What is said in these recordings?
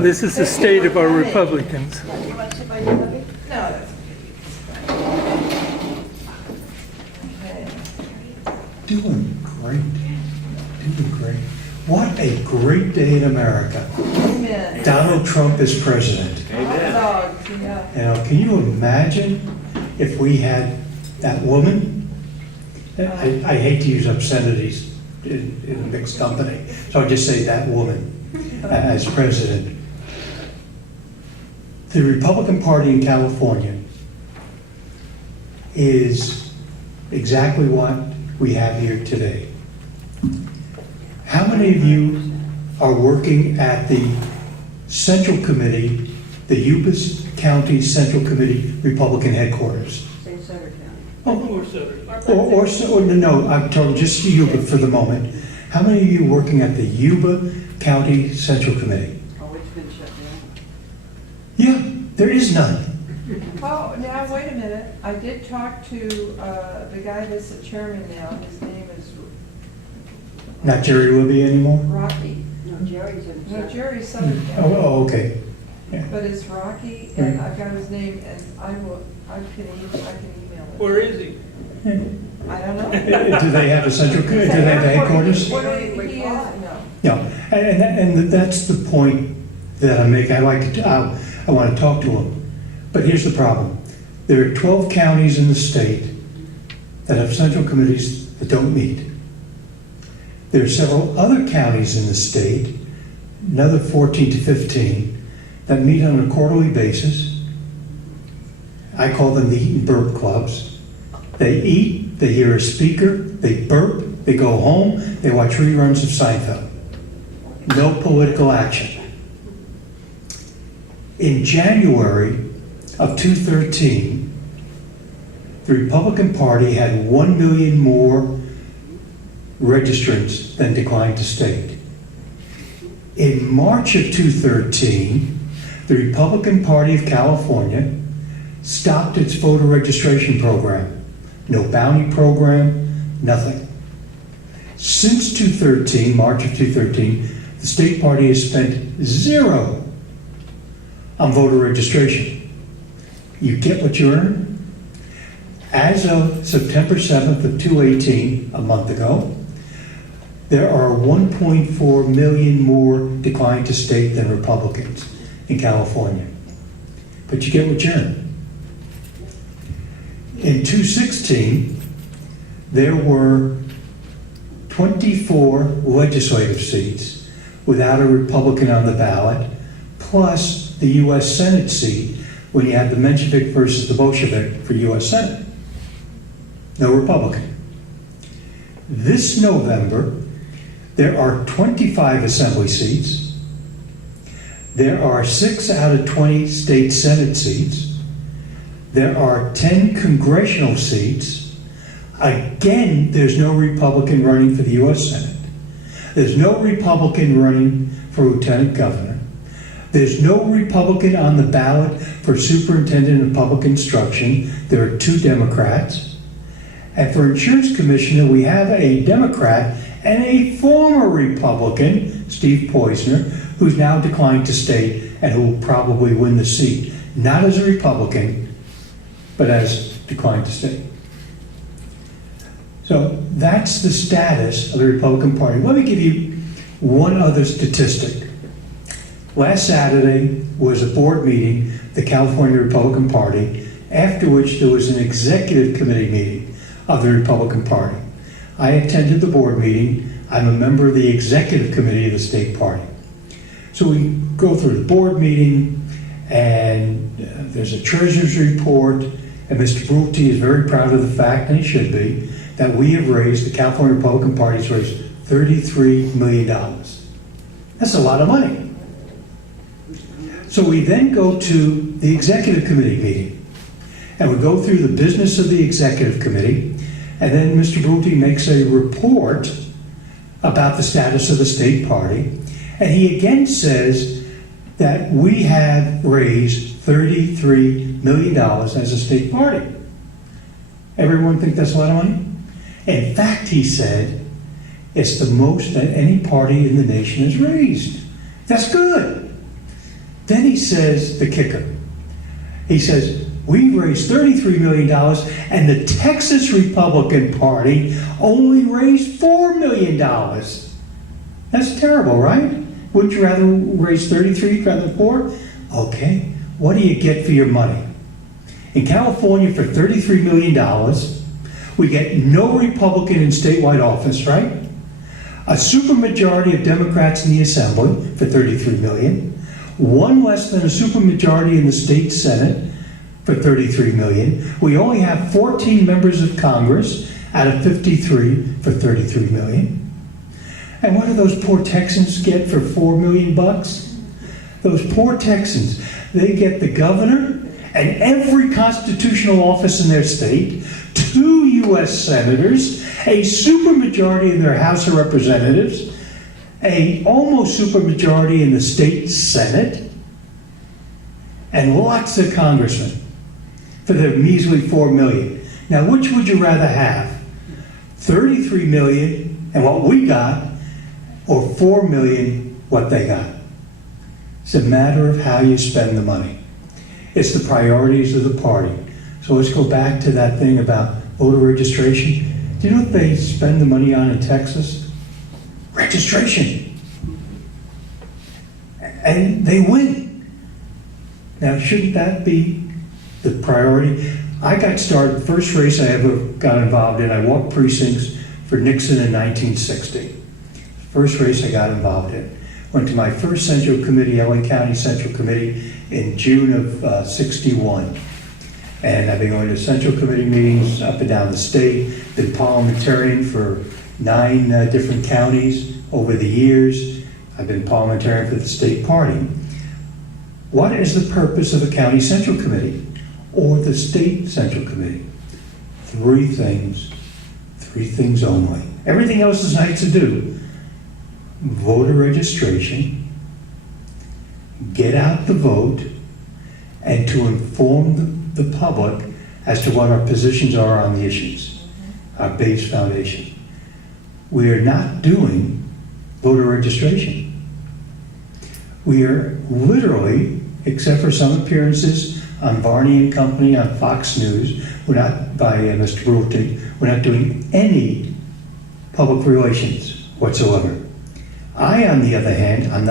No, this is the state of our Republicans. You want to sit by your puppy? No, that's okay. Doing great. Doing great. What a great day in America. Amen. Donald Trump is president. Hot dogs, yeah. You know, can you imagine if we had that woman? I hate to use obscenities in a mixed company, so I just say that woman as president. The Republican Party in California is exactly what we have here today. How many of you are working at the Central Committee, the Yuba County Central Committee Republican headquarters? St. Sutter County. No, I'm talking just Yuba for the moment. How many of you working at the Yuba County Central Committee? Oh, it's been shut down. Yeah, there is none. Oh, now, wait a minute. I did talk to the guy that's the chairman now. His name is Not Jerry Libby anymore? Rocky. No, Jerry's in. No, Jerry Sutter County. Oh, okay. Yeah. But it's Rocky, and I've got his name, and I can email it. Where is he? I don't know. Do they have a central, do they have a headquarters? What do he is, no. No, and that's the point that I'm making. I want to talk to them. But here's the problem. There are 12 counties in the state that have central committees that don't meet. There are several other counties in the state, another 14 to 15, that meet on a quarterly basis. I call them the Eat and Burp Clubs. They eat, they hear a speaker, they burp, they go home, they watch reruns of Seinfeld. No political action. In January of 2013, the Republican Party had 1 million more registrants than declined to state. In March of 2013, the Republican Party of California stopped its voter registration program. No bounty program, nothing. Since 2013, March of 2013, the state party has spent zero on voter registration. You get what you earn. As of September 7th of 2018, a month ago, there are 1.4 million more declined to state than Republicans in California. But you get what you earn. In 2016, there were 24 legislative seats without a Republican on the ballot, plus the U.S. Senate seat when you had the Menshevik versus the Bolshevik for U.S. Senate. No Republican. This November, there are 25 assembly seats. There are 6 out of 20 state Senate seats. There are 10 congressional seats. Again, there's no Republican running for the U.S. Senate. There's no Republican running for lieutenant governor. There's no Republican on the ballot for superintendent of public instruction. There are 2 Democrats. And for insurance commissioner, we have a Democrat and a former Republican, Steve Poizner, who's now declined to state and who will probably win the seat. Not as a Republican, but as declined to state. So that's the status of the Republican Party. Let me give you one other statistic. Last Saturday was a board meeting, the California Republican Party, after which there was an executive committee meeting of the Republican Party. I attended the board meeting. I'm a member of the executive committee of the state party. So we go through the board meeting, and there's a treasurer's report, and Mr. Brulte is very proud of the fact, and he should be, that we have raised, the California Republican Party has raised $33 million. That's a lot of money. So we then go to the executive committee meeting, and we go through the business of the executive committee, and then Mr. Brulte makes a report about the status of the state party, and he again says that we have raised $33 million as a state party. Everyone think that's a lot of money? In fact, he said, it's the most that any party in the nation has raised. That's good. Then he says, the kicker, he says, we raised $33 million and the Texas Republican Party only raised $4 million. That's terrible, right? Wouldn't you rather raise 33 rather than 4? Okay, what do you get for your money? In California, for $33 million, we get no Republican in statewide office, right? A supermajority of Democrats in the Assembly for $33 million. One less than a supermajority in the state Senate for $33 million. We only have 14 members of Congress out of 53 for $33 million. And what do those poor Texans get for $4 million bucks? Those poor Texans, they get the governor and every constitutional office in their state, 2 U.S. senators, a supermajority in their House of Representatives, a almost supermajority in the state Senate, and lots of congressmen for the measly $4 million. Now, which would you rather have? $33 million and what we got, or $4 million what they got? It's a matter of how you spend the money. It's the priorities of the party. So let's go back to that thing about voter registration. Do you know what they spend the money on in Texas? Registration. And they win. Now, shouldn't that be the priority? I got started, first race I ever got involved in, I walked precincts for Nixon in 1960. First race I got involved in. Went to my first Central Committee, LA County Central Committee, in June of 61. And I've been going to Central Committee meetings up and down the state, been parliamentarian for 9 different counties over the years. I've been parliamentarian for the state party. What is the purpose of a county Central Committee or the state Central Committee? 3 things. 3 things only. Everything else is nice to do. Voter registration, get out the vote, and to inform the public as to what our positions are on the issues, our base foundation. We are not doing voter registration. We are literally, except for some appearances on Barney and Company on Fox News, we're not, by Mr. Brulte, we're not doing any public relations whatsoever. I, on the other hand, I'm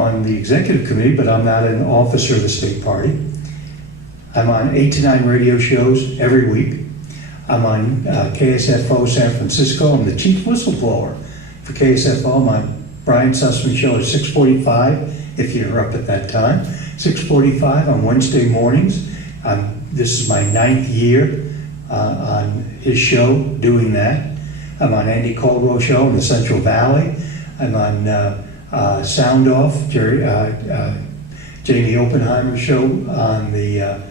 on the executive committee, but I'm not an officer of the state party. I'm on 8 to 9 radio shows every week. I'm on KSFO San Francisco. I'm the chief whistleblower for KSFO. I'm on Brian Sussman's show at 6:45, if you're up at that time. 6:45 on Wednesday mornings. This is my 9th year on his show doing that. I'm on Andy Caldwell's show in the Central Valley. I'm on Sound Off, Jamie Oppenheimer's show on the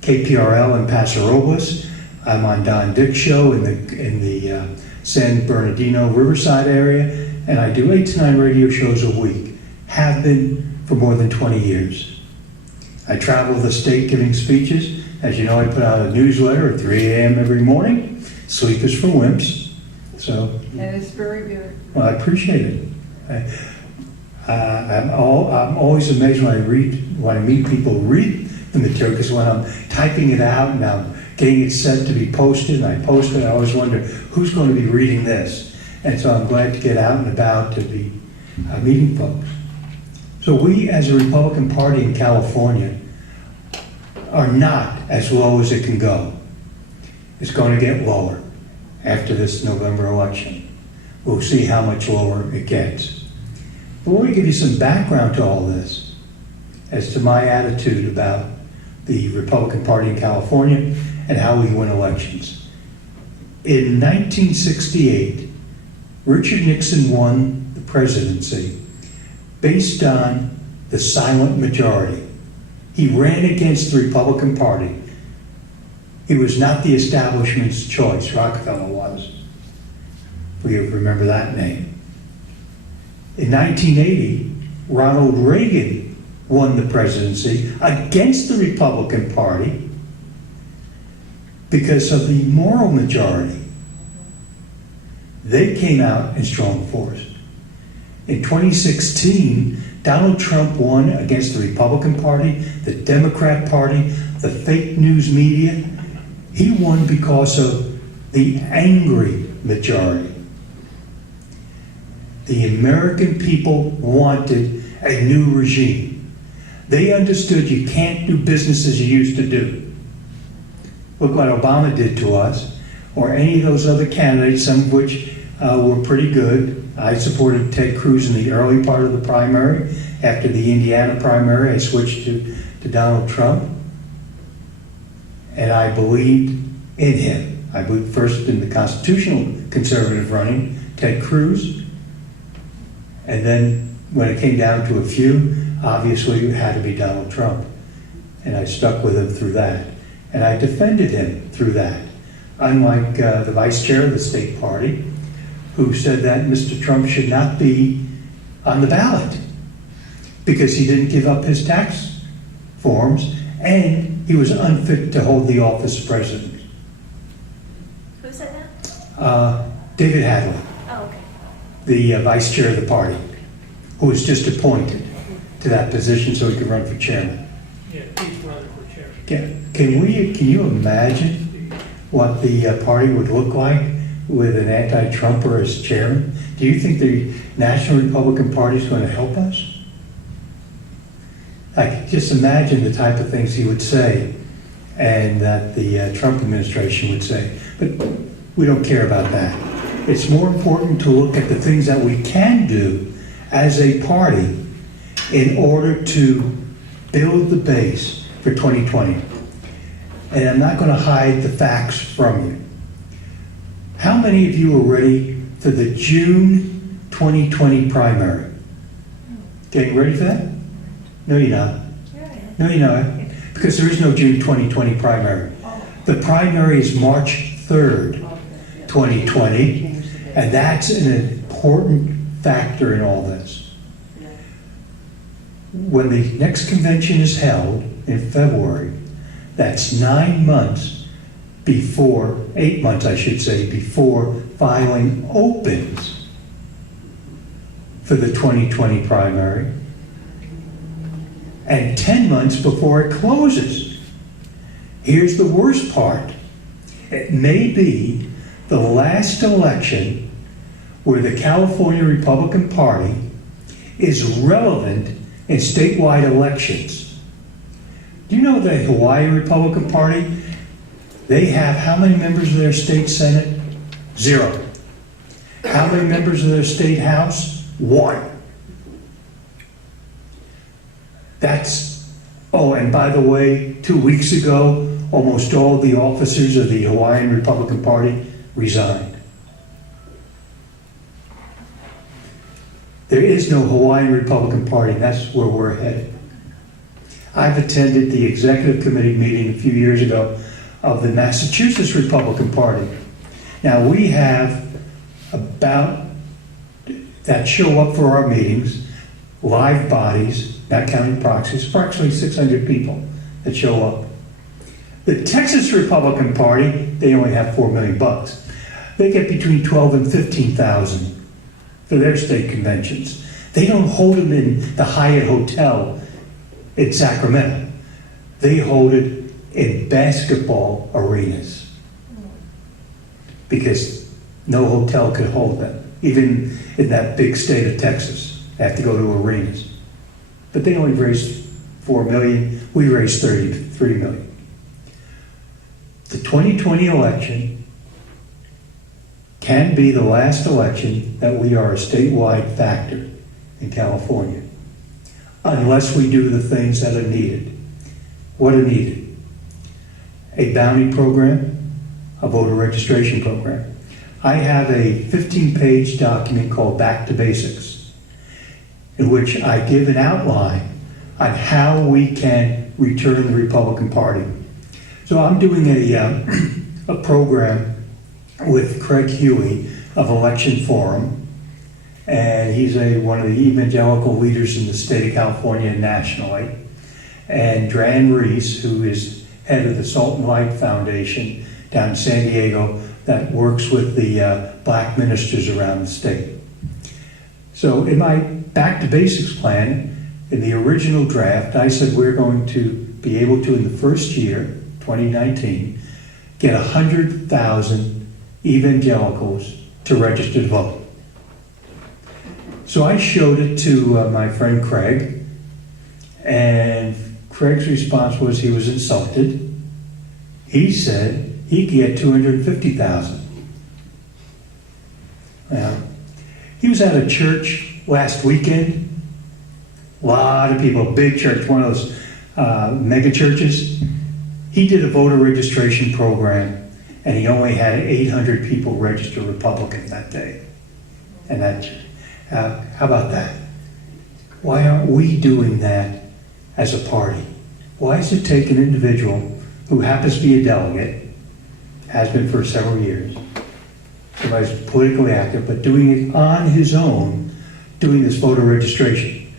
KPRL in Paso Robles. I'm on Don Dick's show in the San Bernardino Riverside area, and I do 8 to 9 radio shows a week. Have been for more than 20 years. I travel the state giving speeches. As you know, I put out a newsletter at 3 a.m. every morning. Sleep is for wimps. So. And it's very good. Well, I appreciate it. I'm always amazed when I meet people read the material, because when I'm typing it out and I'm getting it set to be posted, and I post it, I always wonder who's going to be reading this. And so I'm glad to get out and about to be meeting folks. So we, as a Republican Party in California, are not as low as it can go. It's going to get lower after this November election. We'll see how much lower it gets. But let me give you some background to all this as to my attitude about the Republican Party in California and how we win elections. In 1968, Richard Nixon won the presidency based on the silent majority. He ran against the Republican Party. He was not the establishment's choice. Rockefeller was. We remember that name. In 1980, Ronald Reagan won the presidency against the Republican Party because of the moral majority. They came out in strong force. In 2016, Donald Trump won against the Republican Party, the Democrat Party, the fake news media. He won because of the angry majority. The American people wanted a new regime. They understood you can't do business as you used to do. Look what Obama did to us, or any of those other candidates, some of which were pretty good. I supported Ted Cruz in the early part of the primary. After the Indiana primary, I switched to Donald Trump. And I believed in him. I believed first in the constitutional conservative running, Ted Cruz. And then when it came down to a few, obviously it had to be Donald Trump. And I stuck with him through that. And I defended him through that. Unlike the vice chair of the state party, who said that Mr. Trump should not be on the ballot because he didn't give up his tax forms and he was unfit to hold the office of president. Who said that? David Hadley, Oh, okay. the vice chair of the party, who was just appointed to that position so he could run for chairman. Yeah, he's running for chairman. Can you imagine what the party would look like with an anti-Trumper as chairman? Do you think the National Republican Party is going to help us? I can just imagine the type of things he would say and that the Trump administration would say. But we don't care about that. It's more important to look at the things that we can do as a party in order to build the base for 2020. And I'm not going to hide the facts from you. How many of you are ready for the June 2020 primary? Getting ready for that? No, you're not. No, you're not. Because there is no June 2020 primary. The primary is March 3rd, 2020, and that's an important factor in all this. When the next convention is held in February, that's 9 months before, 8 months I should say, before filing opens for the 2020 primary, and 10 months before it closes. Here's the worst part. It may be the last election where the California Republican Party is relevant in statewide elections. Do you know the Hawaii Republican Party? They have how many members of their state Senate? 0. How many members of their state House? 1. Oh, and by the way, 2 weeks ago, almost all of the officers of the Hawaiian Republican Party resigned. There is no Hawaiian Republican Party, and that's where we're headed. I've attended the executive committee meeting a few years ago of the Massachusetts Republican Party. Now, we have about, that show up for our meetings, live bodies, not counting proxies, approximately 600 people that show up. The Texas Republican Party, they only have $4 million. They get between 12 and 15,000 for their state conventions. They don't hold them in the Hyatt Hotel in Sacramento. They hold it in basketball arenas because no hotel could hold them, even in that big state of Texas. They have to go to arenas. But they only raised $4 million. We raised $33 million. The 2020 election can be the last election that we are a statewide factor in California, unless we do the things that are needed. What are needed? A bounty program, a voter registration program. I have a 15-page document called Back to Basics, in which I give an outline on how we can return the Republican Party. So I'm doing a program with Craig Huey of Election Forum, and he's one of the evangelical leaders in the state of California and nationally, and Dran Reese, who is head of the Salt and Light Foundation down in San Diego that works with the black ministers around the state. So in my Back to Basics plan, in the original draft, I said we're going to be able to, in the first year, 2019, get 100,000 evangelicals to register to vote. So I showed it to my friend Craig, and Craig's response was he was insulted. He said he could get 250,000. Now, he was at a church last weekend. A lot of people, big church, one of those mega churches. He did a voter registration program, and he only had 800 people register Republican that day. And that, how about that? Why aren't we doing that as a party? Why does it take an individual who happens to be a delegate, has been for several years, somebody's politically active, but doing it on his own, doing this voter registration?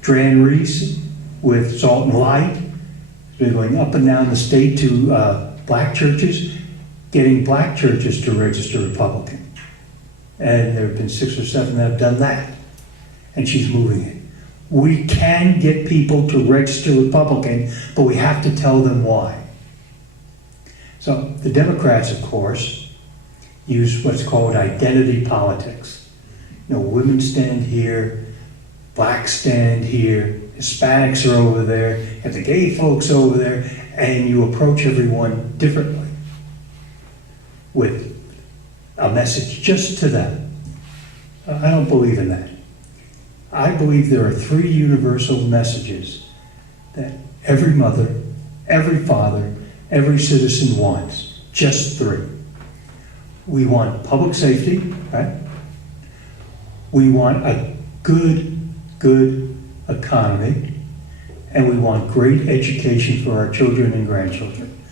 Dran Reese with Salt and Light has been going up and down the state to black churches, getting black churches to register Republican. And there have been 6 or 7 that have done that. And she's moving it. We can get people to register Republican, but we have to tell them why. So the Democrats, of course, use what's called identity politics. You know, women stand here, blacks stand here, Hispanics are over there, and the gay folks over there, and you approach everyone differently with a message just to them. I don't believe in that. I believe there are 3 universal messages that every mother, every father, every citizen wants. Just 3. We want public safety, right? We want a good economy, and we want great education for our children and grandchildren.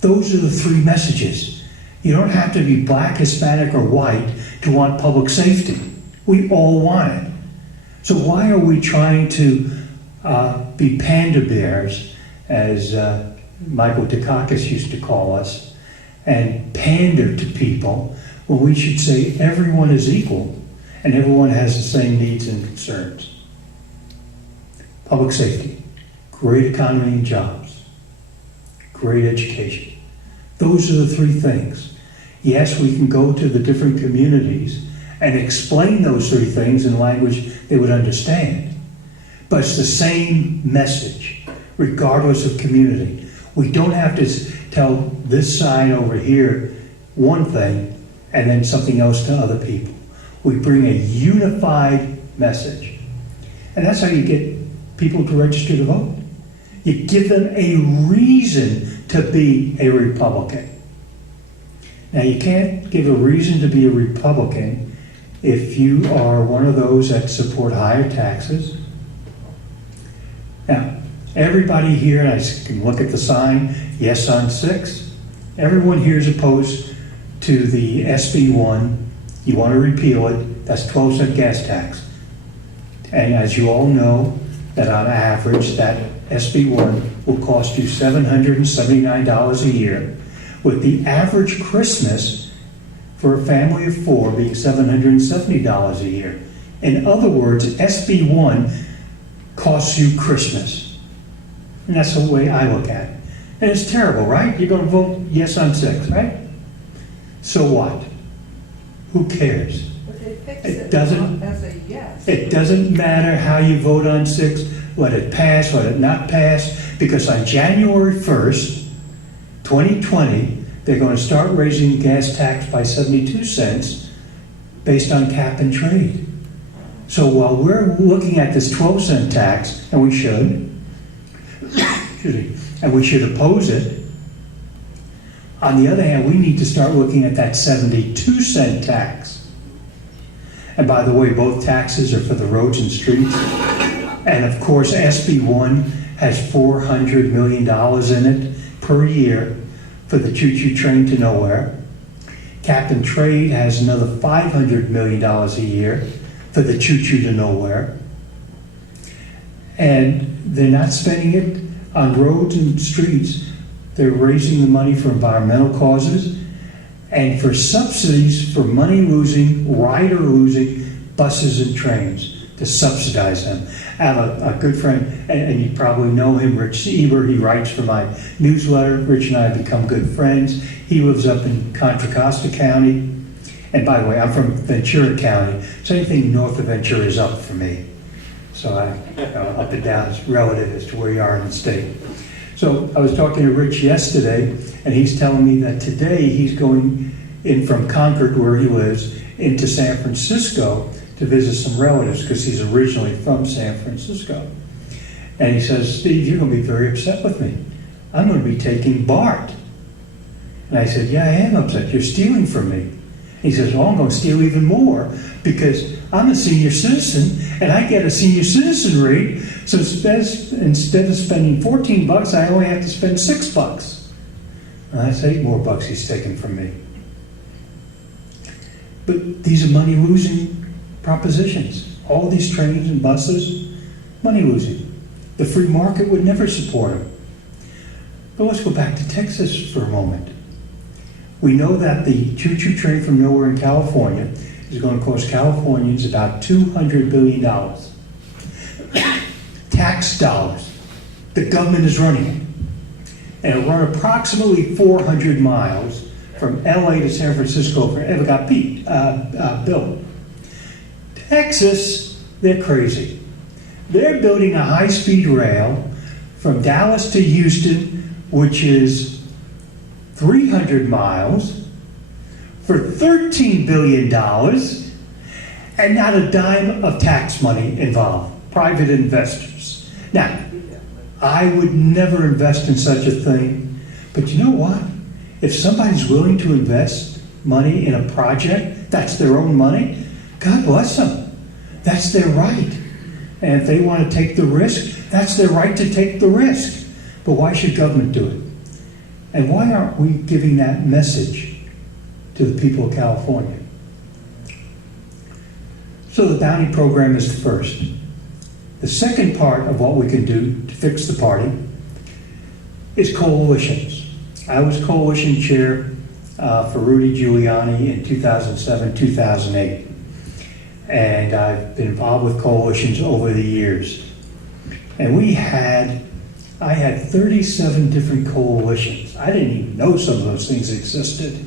Those are the 3 messages. You don't have to be black, Hispanic, or white to want public safety. We all want it. So why are we trying to be panda bears, as Michael Dukakis used to call us, and pander to people when we should say everyone is equal and everyone has the same needs and concerns? Public safety, great economy and jobs, great education. Those are the 3 things. Yes, we can go to the different communities and explain those 3 things in language they would understand. But it's the same message, regardless of community. We don't have to tell this side over here one thing and then something else to other people. We bring a unified message. And that's how you get people to register to vote. You give them a reason to be a Republican. Now, you can't give a reason to be a Republican if you are one of those that support higher taxes. Now, everybody here, and I can look at the sign, yes on 6. Everyone here is opposed to the SB1. You want to repeal it. That's 12-cent gas tax. And as you all know, that on average, that SB1 will cost you $779 a year, with the average Christmas for a family of 4 being $770 a year. In other words, SB1 costs you Christmas. And that's the way I look at it. And it's terrible, right? You're going to vote yes on 6, right? So what? Who cares? But they fix It it doesn't- as a yes. It doesn't matter how you vote on 6, let it pass, let it not pass, because on January 1st, 2020, they're going to start raising the gas tax by 72 cents based on cap and trade. So while we're looking at this 12-cent tax, and we should, excuse me, and we should oppose it, on the other hand, we need to start looking at that 72-cent tax. And by the way, both taxes are for the roads and streets. And of course, SB1 has $400 million in it per year for the choo-choo train to nowhere. Cap and Trade has another $500 million a year for the choo-choo to nowhere. And they're not spending it on roads and streets. They're raising the money for environmental causes and for subsidies for money-losing, rider-losing buses and trains. to subsidize them. I have a good friend, and you probably know him, Rich Eber. He writes for my newsletter. Rich and I have become good friends. He lives up in Contra Costa County. And by the way, I'm from Ventura County, so anything north of Ventura is up for me. So up and down is relative as to where you are in the state. So I was talking to Rich yesterday, and he's telling me that today he's going in from Concord, where he lives, into San Francisco to visit some relatives, because he's originally from San Francisco. And he says, Steve, you're going to be very upset with me. I'm going to be taking BART. And I said, yeah, I am upset. You're stealing from me. He says, well, I'm going to steal even more, because I'm a senior citizen, and I get a senior citizen rate, so instead of spending $14, I only have to spend $6. And that's $8 more bucks he's taking from me. But these are money-losing propositions. All these trains and buses, money-losing. The free market would never support them. But let's go back to Texas for a moment. We know that the choo-choo train from nowhere in California is going to cost Californians about $200 billion. Tax dollars. The government is running it. And it'll run approximately 400 miles from LA to San Francisco if it ever got built. Texas, they're crazy. They're building a high-speed rail from Dallas to Houston, which is 300 miles, for $13 billion, and not a dime of tax money involved, private investors. Now, I would never invest in such a thing, but you know what? If somebody's willing to invest money in a project, that's their own money, God bless them. That's their right. And if they want to take the risk, that's their right to take the risk. But why should government do it? And why aren't we giving that message to the people of California? So the bounty program is the first. The second part of what we can do to fix the party is coalitions. I was coalition chair for Rudy Giuliani in 2007, 2008. And I've been involved with coalitions over the years. And I had 37 different coalitions. I didn't even know some of those things existed.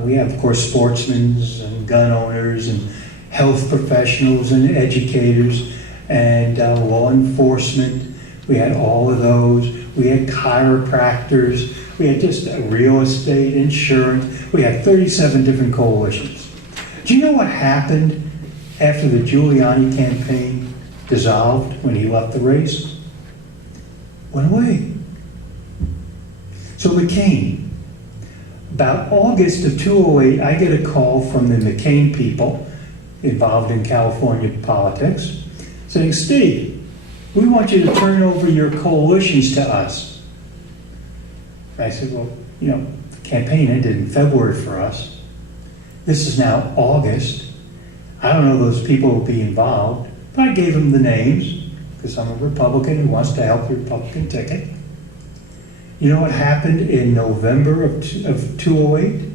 We have, of course, sportsmen and gun owners and health professionals and educators and law enforcement. We had all of those. We had chiropractors. We had just real estate, insurance. We had 37 different coalitions. Do you know what happened after the Giuliani campaign dissolved when he left the race? Went away. So McCain, about August of 2008, I get a call from the McCain people involved in California politics saying, Steve, we want you to turn over your coalitions to us. I said, well, the campaign ended in February for us. This is now August. I don't know those people will be involved, but I gave them the names because I'm a Republican who wants to help the Republican ticket. You know what happened in November of 2008?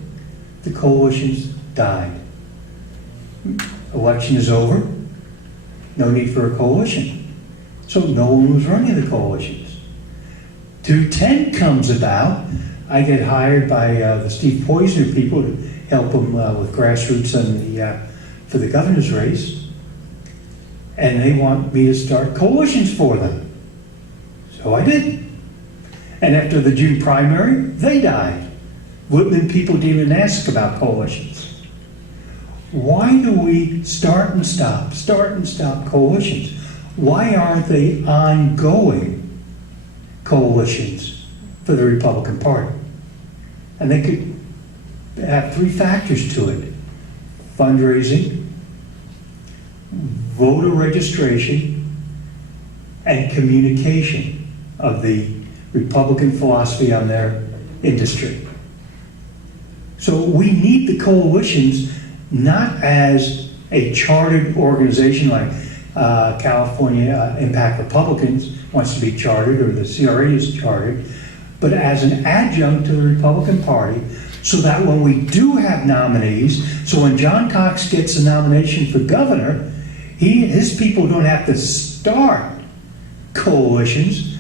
The coalitions died. Election is over. No need for a coalition. So no one was running the coalitions. 210 comes about. I get hired by the Steve Poizner people to help them with grassroots and for the governor's race. And they want me to start coalitions for them. So I did. And after the June primary, they died. Whitman people didn't even ask about coalitions. Why do we start and stop coalitions? Why aren't they ongoing coalitions for the Republican Party? And they could have three factors to it: fundraising, voter registration, and communication of the Republican philosophy on their industry. So we need the coalitions not as a chartered organization like California Impact Republicans wants to be chartered, or the CRA is chartered, but as an adjunct to the Republican Party, so that when we do have nominees, so when John Cox gets a nomination for governor, His people don't have to start coalitions,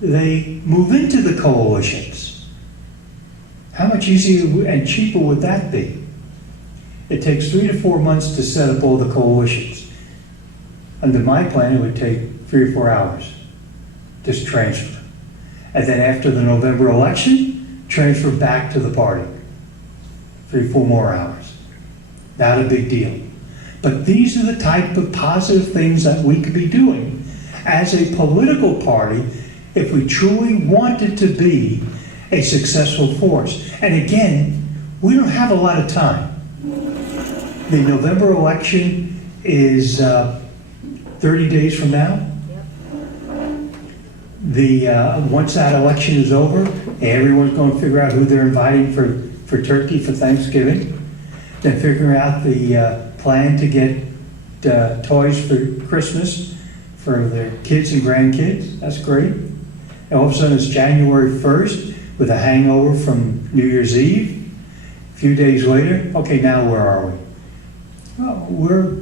they move into the coalitions. How much easier and cheaper would that be? It takes 3 to 4 months to set up all the coalitions. Under my plan, it would take 3 or 4 hours, just transfer. And then after the November election, transfer back to the party. 3 or 4 more hours. Not a big deal. But these are the type of positive things that we could be doing as a political party if we truly wanted to be a successful force. And again, we don't have a lot of time. The November election is 30 days from now. Once that election is over, everyone's going to figure out who they're inviting for turkey for Thanksgiving. Then figure out the plan to get toys for Christmas for their kids and grandkids. That's great. And all of a sudden it's January 1st with a hangover from New Year's Eve. A few days later, okay, now where are we? Well, we're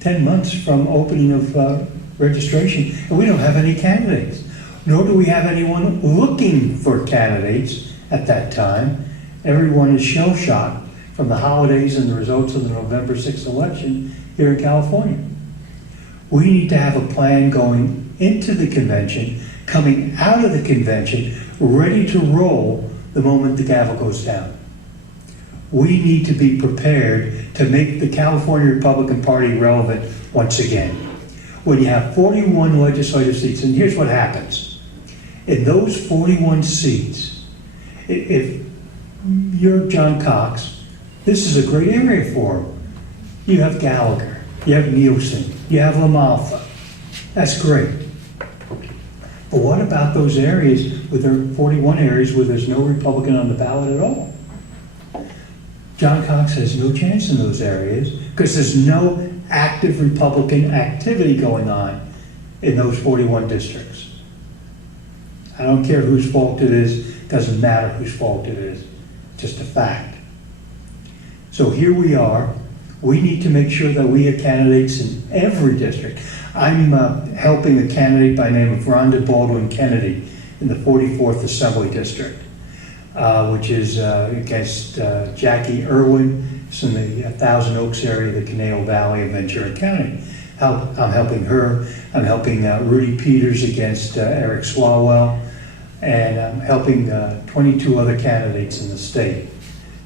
10 months from opening of registration, and we don't have any candidates. Nor do we have anyone looking for candidates at that time. Everyone is shell-shocked from the holidays and the results of the November 6th election here in California. We need to have a plan going into the convention, coming out of the convention, ready to roll the moment the gavel goes down. We need to be prepared to make the California Republican Party relevant once again. When you have 41 legislative seats, and here's what happens. In those 41 seats, if you're John Cox, this is a great area for him. You have Gallagher, you have Nielsen, you have LaMalfa. That's great. But what about those areas, with their 41 areas where there's no Republican on the ballot at all? John Cox has no chance in those areas because there's no active Republican activity going on in those 41 districts. I don't care whose fault it is, doesn't matter whose fault it is, just a fact. So here we are. We need to make sure that we have candidates in every district. I'm helping a candidate by the name of Rhonda Baldwin Kennedy in the 44th Assembly District, which is against Jackie Irwin. It's in the Thousand Oaks area, the Conejo Valley of Ventura County. I'm helping her. I'm helping Rudy Peters against Eric Swalwell, and I'm helping 22 other candidates in the state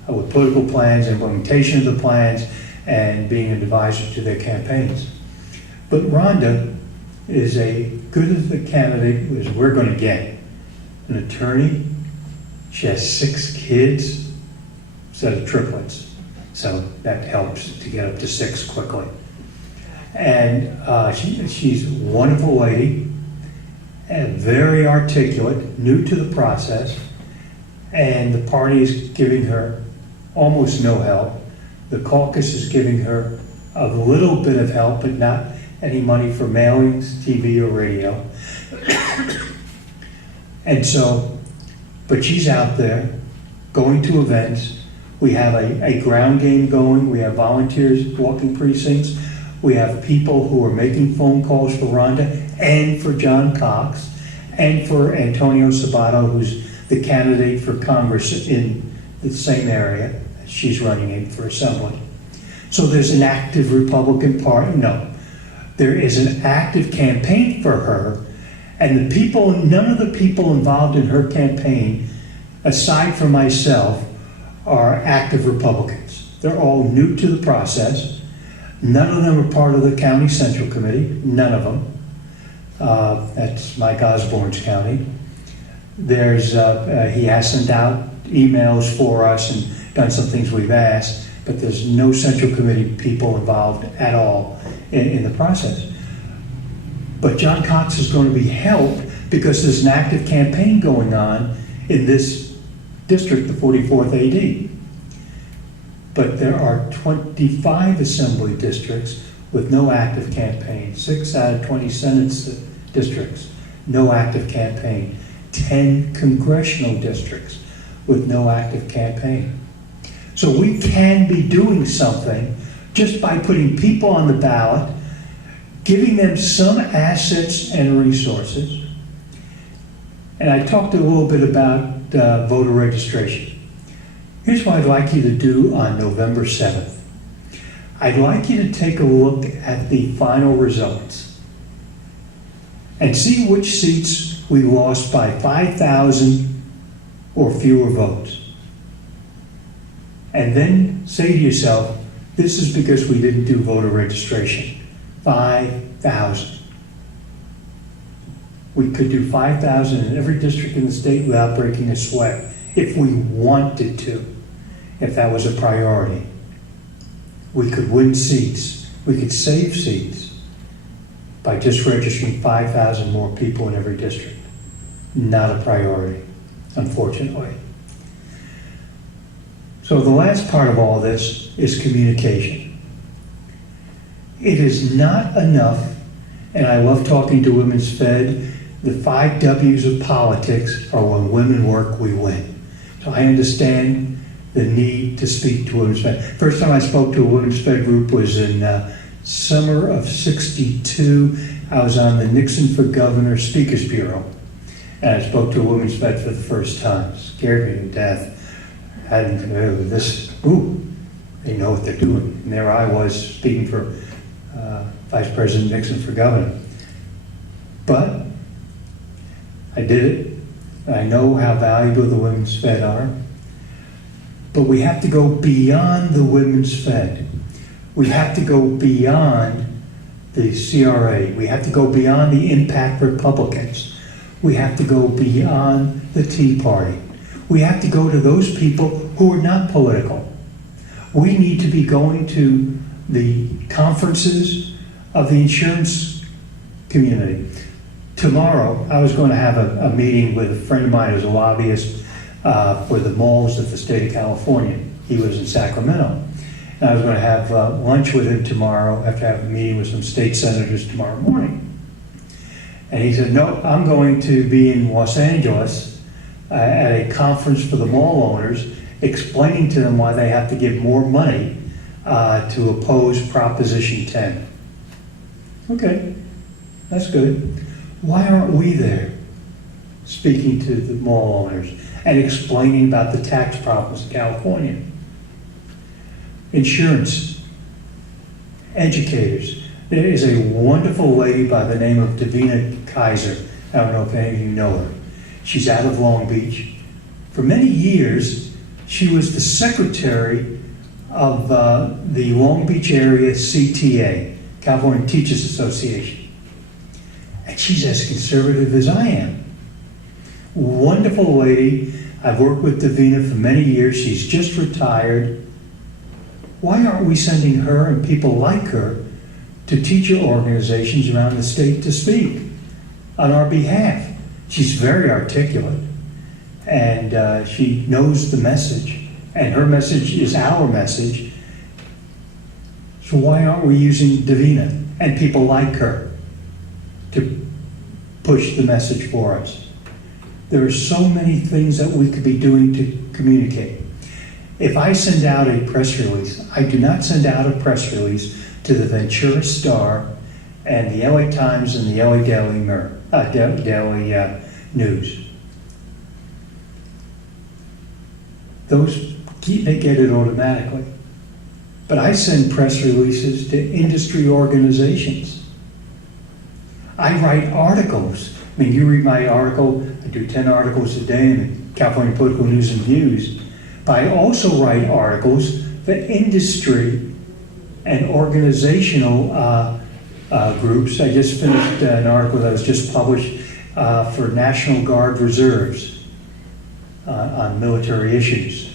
with political plans, implementation of the plans, and being an advisor to their campaigns. But Rhonda is a good as the candidate as we're going to get. An attorney. She has 6 kids instead of triplets. So that helps to get up to 6 quickly. And she's a wonderful lady, and very articulate, new to the process, and the party is giving her almost no help. The caucus is giving her a little bit of help, but not any money for mailings, TV, or radio. And so, but she's out there going to events. We have a ground game going. We have volunteers walking precincts. We have people who are making phone calls for Rhonda and for John Cox and for Antonio Sabato, who's the candidate for Congress in the same area she's running in for assembly. So there's an active Republican Party. No, there is an active campaign for her, and the people, none of the people involved in her campaign, aside from myself, are active Republicans. They're all new to the process. None of them are part of the county central committee. None of them. That's Mike Osborne's county. There's he has sent out emails for us and done some things we've asked, but there's no central committee people involved at all in the process. But John Cox is going to be helped because there's an active campaign going on in this district, the 44th AD. But there are 25 assembly districts with no active campaign. 6 out of 20 Senate districts, no active campaign. 10 congressional districts with no active campaign. So we can be doing something just by putting people on the ballot, giving them some assets and resources. And I talked a little bit about voter registration. Here's what I'd like you to do on November 7th. I'd like you to take a look at the final results and see which seats we lost by 5,000 or fewer votes. And then say to yourself, this is because we didn't do voter registration. 5,000. We could do 5,000 in every district in the state without breaking a sweat, if we wanted to, if that was a priority. We could win seats. We could save seats by just registering 5,000 more people in every district. Not a priority, unfortunately. So the last part of all this is communication. It is not enough, and I love talking to Women's Fed, the 5 W's of politics are when women work, we win. So I understand the need to speak to Women's Fed. First time I spoke to a Women's Fed group was in summer of '62. I was on the Nixon for Governor Speakers Bureau. And I spoke to a Women's Fed for the first time. Scared me to death. I didn't know this, they know what they're doing. And there I was speaking for Vice President Nixon for governor. But I did it. I know how valuable the Women's Fed are. But we have to go beyond the Women's Fed. We have to go beyond the CRA. We have to go beyond the Impact Republicans. We have to go beyond the Tea Party. We have to go to those people who are not political. We need to be going to the conferences of the insurance community. Tomorrow, I was going to have a meeting with a friend of mine who's a lobbyist for the malls of the state of California. He lives in Sacramento. And I was going to have lunch with him tomorrow after I have a meeting with some state senators tomorrow morning. And he said, no, I'm going to be in Los Angeles at a conference for the mall owners, explaining to them why they have to give more money to oppose Proposition 10. Okay, that's good. Why aren't we there speaking to the mall owners and explaining about the tax problems in California? Insurance, educators. There is a wonderful lady by the name of Davina Kaiser. I don't know if any of you know her. She's out of Long Beach. For many years, she was the secretary of the Long Beach area CTA, California Teachers Association. And she's as conservative as I am. Wonderful lady. I've worked with Davina for many years. She's just retired. Why aren't we sending her and people like her to teacher organizations around the state to speak on our behalf? She's very articulate, and she knows the message, and her message is our message. So why aren't we using Davina and people like her to push the message for us? There are so many things that we could be doing to communicate. If I send out a press release, I do not send out a press release to the Ventura Star and the LA Times and the LA Daily Mirror, Daily News. Those, they get it automatically. But I send press releases to industry organizations. I write articles. I mean, you read my article, I do 10 articles a day in the California Political News and Views. But I also write articles for industry and organizational groups. I just finished an article that was just published for National Guard reserves on military issues.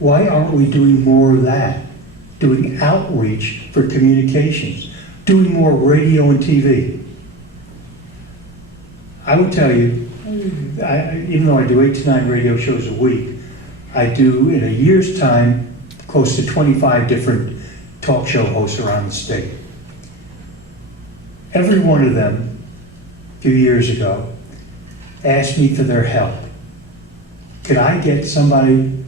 Why aren't we doing more of that? Doing outreach for communications, doing more radio and TV. I would tell you, even though I do 8 to 9 radio shows a week, I do, in a year's time, close to 25 different talk show hosts around the state. Every one of them, a few years ago, asked me for their help. Could I get somebody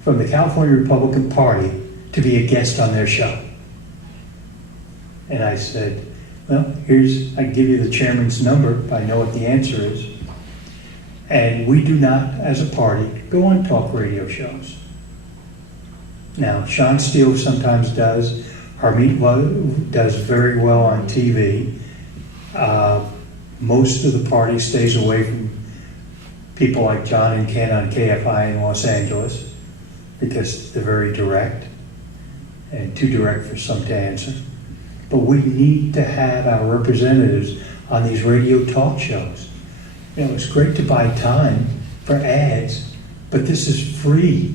from the California Republican Party to be a guest on their show? And I said, well, I can give you the chairman's number, if I know what the answer is. And we do not, as a party, go on talk radio shows. Now, Sean Steele sometimes does. Harmeet does very well on TV. Most of the party stays away from people like John and Ken on KFI in Los Angeles because they're very direct and too direct for some to answer. But we need to have our representatives on these radio talk shows. You know, it's great to buy time for ads, but this is free.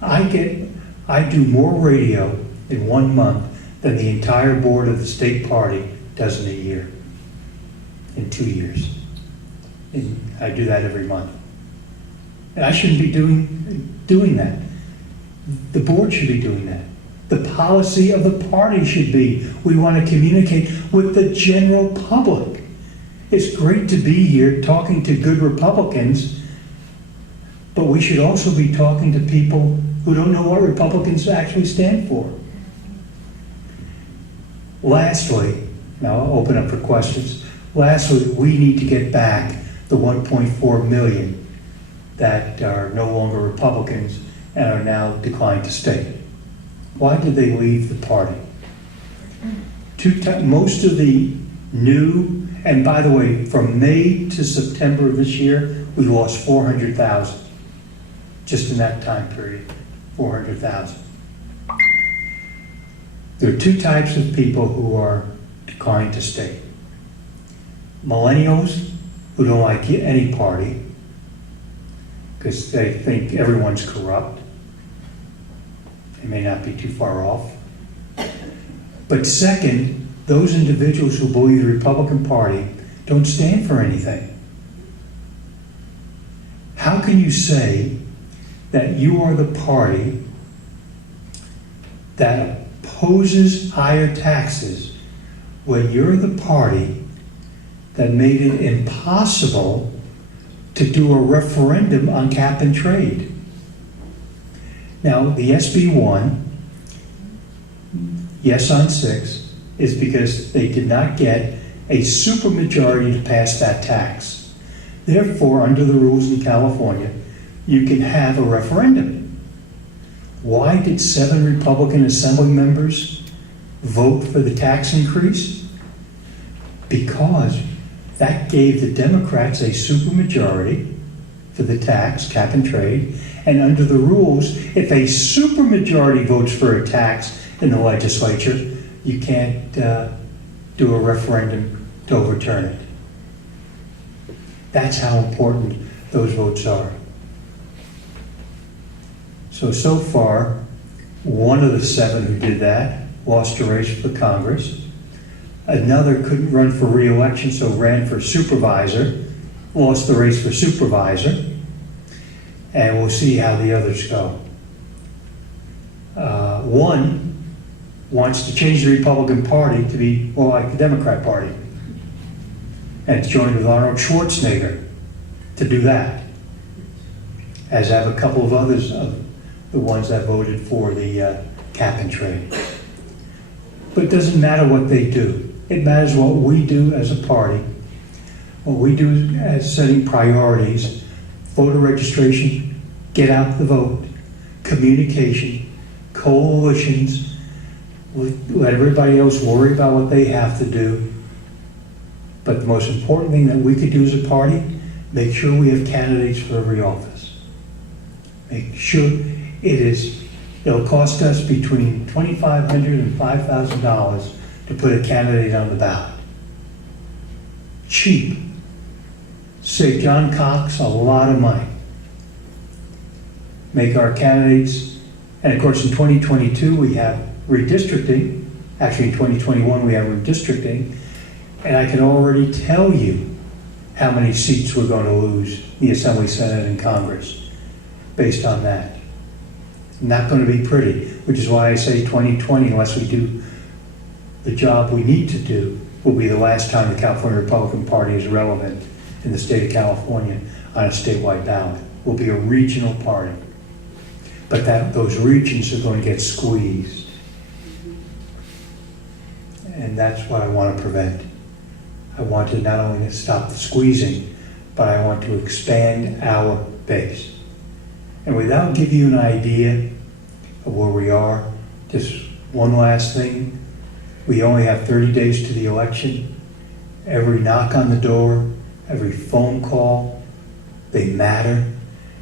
I do more radio in 1 month than the entire board of the state party does in a year, in 2 years. And I do that every month. And I shouldn't be doing that. The board should be doing that. The policy of the party should be, we want to communicate with the general public. It's great to be here talking to good Republicans, but we should also be talking to people who don't know what Republicans actually stand for. Lastly, now I'll open up for questions. Lastly, we need to get back the 1.4 million that are no longer Republicans and are now declined to stay. Why did they leave the party? Most of the new, and by the way, from May to September of this year, we lost 400,000. Just in that time period, 400,000. There are two types of people who are declined to stay. Millennials who don't like any party because they think everyone's corrupt. They may not be too far off. But second, those individuals who believe the Republican Party don't stand for anything. How can you say that you are the party that opposes higher taxes when you're the party that made it impossible to do a referendum on cap and trade? Now, the SB 1, yes on 6, is because they did not get a supermajority to pass that tax. Therefore, under the rules in California, you can have a referendum. Why did 7 Republican Assembly members vote for the tax increase? Because that gave the Democrats a supermajority for the tax, cap and trade, and under the rules, if a supermajority votes for a tax in the legislature, you can't do a referendum to overturn it. That's how important those votes are. So far, one of the 7 who did that lost a race for Congress. Another couldn't run for re-election, so ran for supervisor, lost the race for supervisor, and we'll see how the others go. One wants to change the Republican Party to be more like the Democrat Party, and it's joined with Arnold Schwarzenegger to do that, as have a couple of others of the ones that voted for the cap and trade. But it doesn't matter what they do. It matters what we do as a party, what we do as setting priorities, voter registration, get out the vote, communication, coalitions, let everybody else worry about what they have to do. But the most important thing that we could do as a party, make sure we have candidates for every office. Make sure it'll cost us between $2,500 and $5,000 to put a candidate on the ballot. Cheap. Save John Cox a lot of money. Make our candidates, and of course in 2022 we have redistricting. Actually in 2021 we have redistricting, and I can already tell you how many seats we're going to lose in the Assembly, Senate, and Congress based on that. Not going to be pretty, which is why I say 2020, unless we do the job we need to do, will be the last time the California Republican Party is relevant in the state of California on a statewide ballot. We'll be a regional party. But those regions are going to get squeezed. And that's what I want to prevent. I want to not only stop the squeezing, but I want to expand our base. And without giving you an idea of where we are, just one last thing. We only have 30 days to the election. Every knock on the door, every phone call, they matter.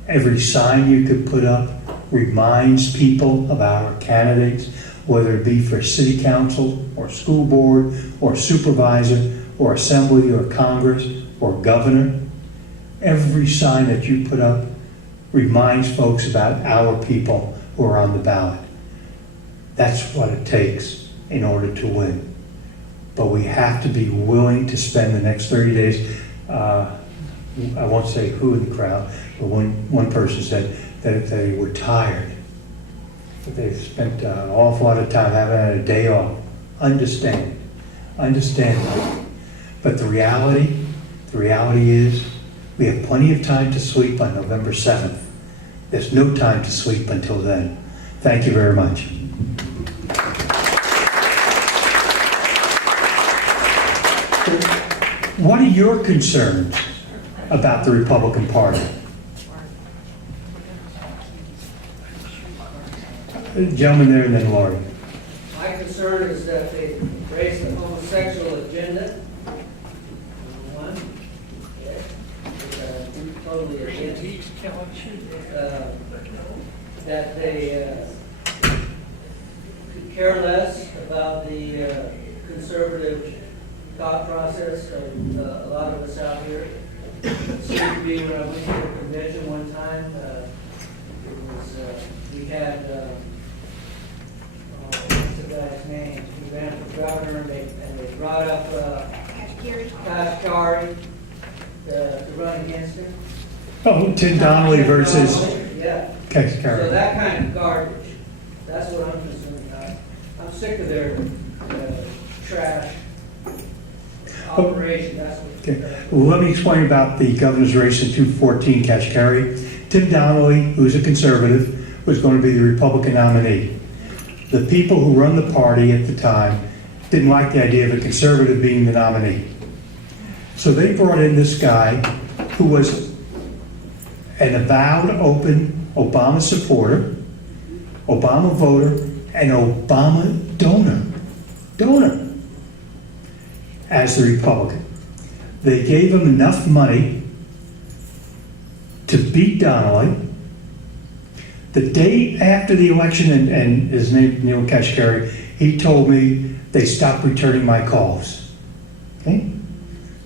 Every sign you could put up reminds people of our candidates, whether it be for city council or school board or supervisor or assembly or Congress or governor. Every sign that you put up reminds folks about our people who are on the ballot. That's what it takes in order to win. But we have to be willing to spend the next 30 days. I won't say who in the crowd, but one person said that they were tired. That they've spent an awful lot of time having had a day off. Understand. But the reality is we have plenty of time to sleep on November 7th. There's no time to sleep until then. Thank you very much. What are your concerns about the Republican Party? Gentleman there and then Laurie. My concern is that they raise the homosexual agenda. Number one, okay, totally against. That they could care less about the conservative thought process of a lot of us out here. It seemed to be when I went to a convention one time, we had, what's the guy's name? He ran for governor and they brought up Kashkari to run against him. Oh, Tim Donnelly versus Yeah. Kashkari. So that kind of garbage, that's what I'm concerned about. I'm sick of their trash operation, that's what. Okay. Well, let me explain about the governor's race in 214 Kashkari. Tim Donnelly, who's a conservative, was going to be the Republican nominee. The people who run the party at the time didn't like the idea of a conservative being the nominee. So they brought in this guy who was an avowed, open Obama supporter, Obama voter, and Obama donor as the Republican. They gave him enough money to beat Donnelly. The day after the election, and his name Neil Kashkari, he told me they stopped returning my calls. Okay?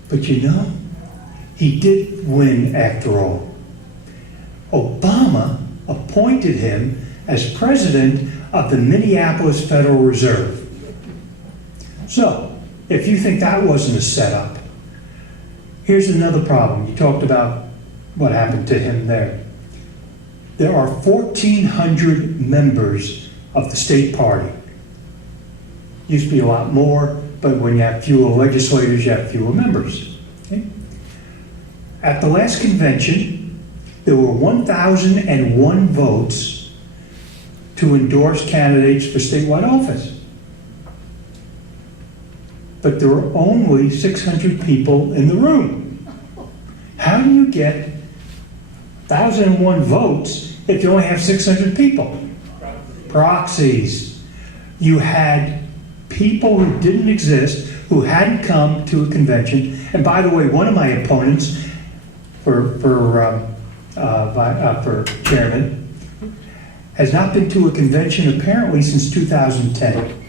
But you know, he did win after all. Obama appointed him as president of the Minneapolis Federal Reserve. So, if you think that wasn't a setup, here's another problem. You talked about what happened to him there. There are 1,400 members of the state party. Used to be a lot more, but when you have fewer legislators, you have fewer members. Okay? At the last convention, there were 1,001 votes to endorse candidates for statewide office. But there were only 600 people in the room. How do you get 1,001 votes if you only have 600 people? Proxies. You had people who didn't exist, who hadn't come to a convention. And by the way, one of my opponents for chairman has not been to a convention apparently since 2010.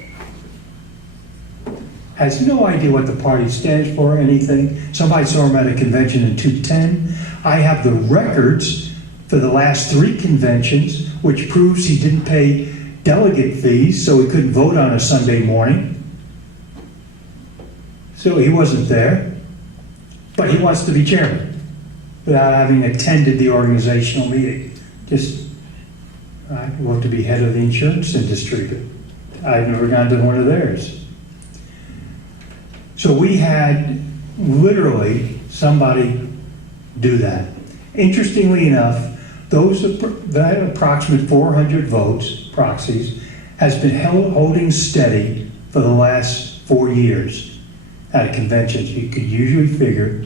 Has no idea what the party stands for or anything. Somebody saw him at a convention in 2010. I have the records for the last 3 conventions, which proves he didn't pay delegate fees, so he couldn't vote on a Sunday morning. So he wasn't there. But he wants to be chairman without having attended the organizational meeting. Just, I want to be head of the insurance industry, but I've never gone to one of theirs. So we had literally somebody do that. Interestingly enough, that approximate 400 votes, proxies, has been holding steady for the last 4 years at a convention. So you could usually figure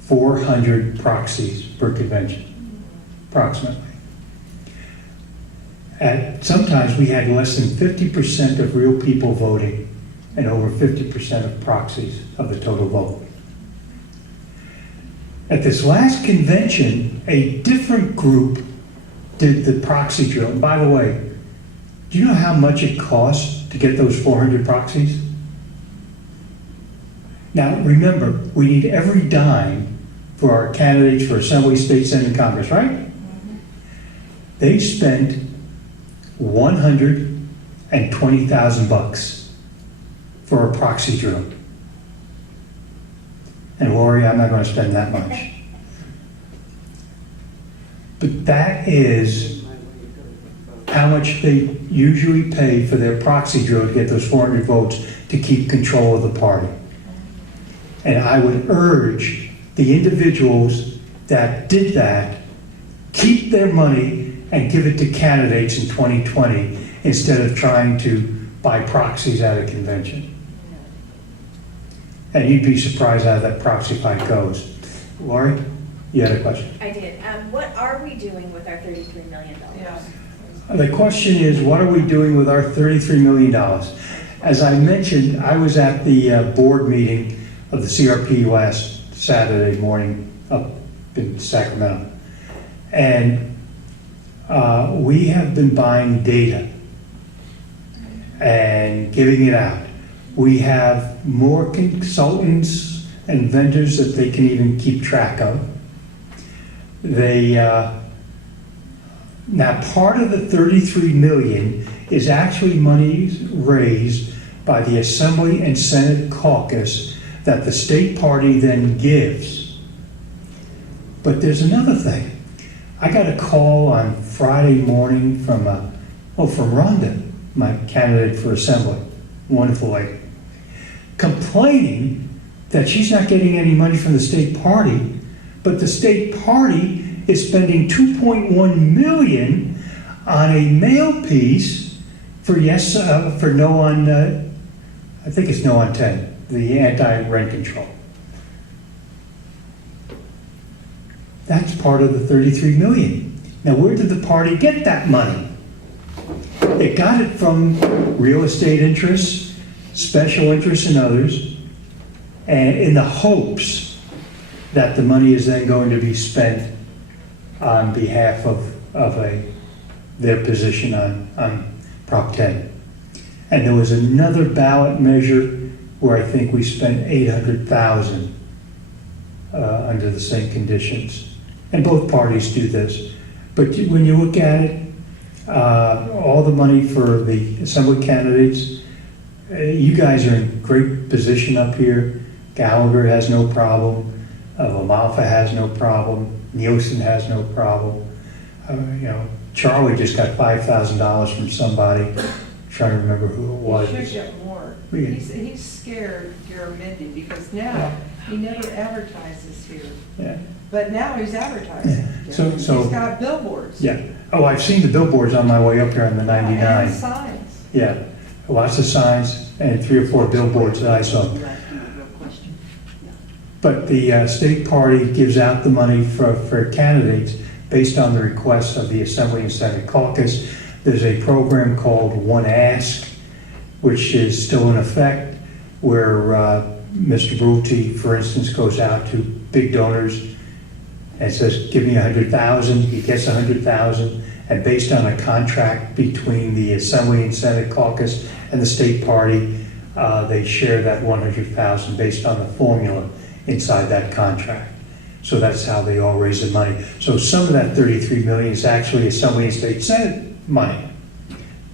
400 proxies per convention, approximately. Sometimes we had less than 50% of real people voting and over 50% of proxies of the total vote. At this last convention, a different group did the proxy drill. And by the way, do you know how much it costs to get those 400 proxies? Now, remember, we need every dime for our candidates for Assembly, State, Senate, and Congress, right? They spent $120,000 for a proxy drill. And Lori, I'm not going to spend that much. But that is how much they usually pay for their proxy drill to get those 400 votes to keep control of the party. And I would urge the individuals that did that, keep their money and give it to candidates in 2020 instead of trying to buy proxies at a convention. And you'd be surprised how that proxy fight goes. Lori, you had a question? I did. What are we doing with our $33 million? Yeah. The question is, what are we doing with our $33 million? As I mentioned, I was at the board meeting of the CRP last Saturday morning up in Sacramento. And we have been buying data and giving it out. We have more consultants and vendors that they can even keep track of. They now part of the $33 million is actually money raised by the Assembly and Senate caucus that the state party then gives. But there's another thing. I got a call on Friday morning from Rhonda, my candidate for Assembly, wonderful lady, complaining that she's not getting any money from the state party, but the state party is spending $2.1 million on a mail piece for no on, I think it's no on 10, the anti-rent control. That's part of the $33 million. Now, where did the party get that money? It got it from real estate interests, special interests, and others, and in the hopes that the money is then going to be spent on behalf of their position on Prop 10. And there was another ballot measure where I think we spent $800,000 under the same conditions. And both parties do this. But when you look at it, all the money for the Assembly candidates, you guys are in great position up here. Gallagher has no problem. Lamalfa has no problem. Nielsen has no problem. Charlie just got $5,000 from somebody. I'm trying to remember who it was. He should get more. Yeah. He's scared, Garamendi, because now he never advertises here. Yeah. But now he's advertising. Yeah. So He's got billboards. yeah. Oh, I've seen the billboards on my way up here on the 99. And signs. Yeah, lots of signs and 3 or 4 billboards that I saw. But the state party gives out the money for candidates based on the request of the Assembly and Senate caucus. There's a program called One Ask, which is still in effect, where Mr. Brutti, for instance, goes out to big donors and says, give me $100,000, he gets $100,000, and based on a contract between the Assembly and Senate caucus and the state party, they share that $100,000 based on the formula inside that contract. So that's how they all raise the money. So some of that $33 million is actually Assembly and State Senate money,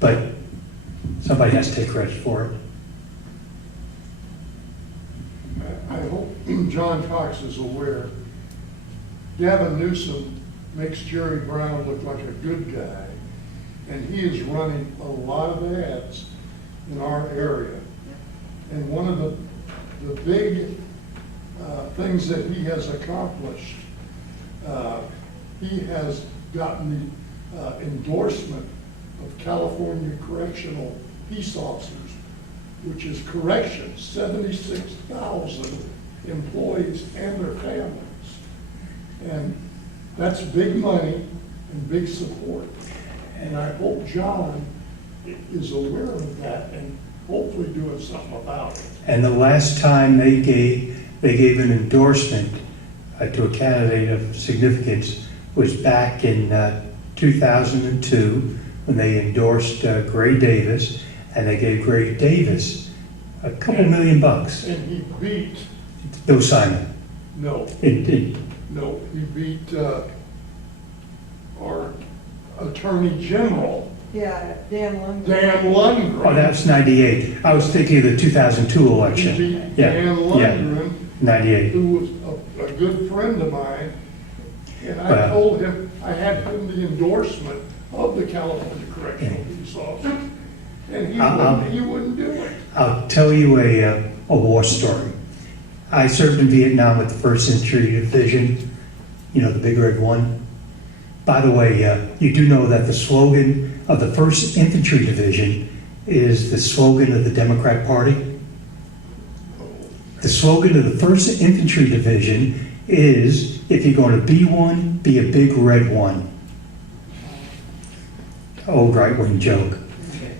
but somebody has to take credit for it. I hope John Cox is aware. Gavin Newsom makes Jerry Brown look like a good guy, and he is running a lot of ads in our area. And one of the big things that he has accomplished, he has gotten the endorsement of California correctional peace officers which is corrections, 76,000 employees and their families. And that's big money and big support. And I hope John is aware of that and hopefully doing something about it. And the last time they gave an endorsement to a candidate of significance was back in 2002 when they endorsed Gray Davis, and they gave Gray Davis a couple $1 million. And he beat, Bill Simon. no, no, he beat our Attorney General, Yeah, Dan Lundgren. Dan Lundgren. Oh, that was 98. I was thinking of the 2002 He election. beat Yeah, Dan yeah, Lundgren, 98. who was a good friend of mine. And I Well- told him, I had him the endorsement of the California Correctional Police Officer. And he wouldn't do it. I'll tell you a war story. I served in Vietnam with the 1st Infantry Division, you know, the Big Red One. By the way, you do know that the slogan of the 1st Infantry Division is the slogan of the Democrat Party? The slogan of the 1st Infantry Division is, if you're going to be one, be a big red one. Old right-wing joke.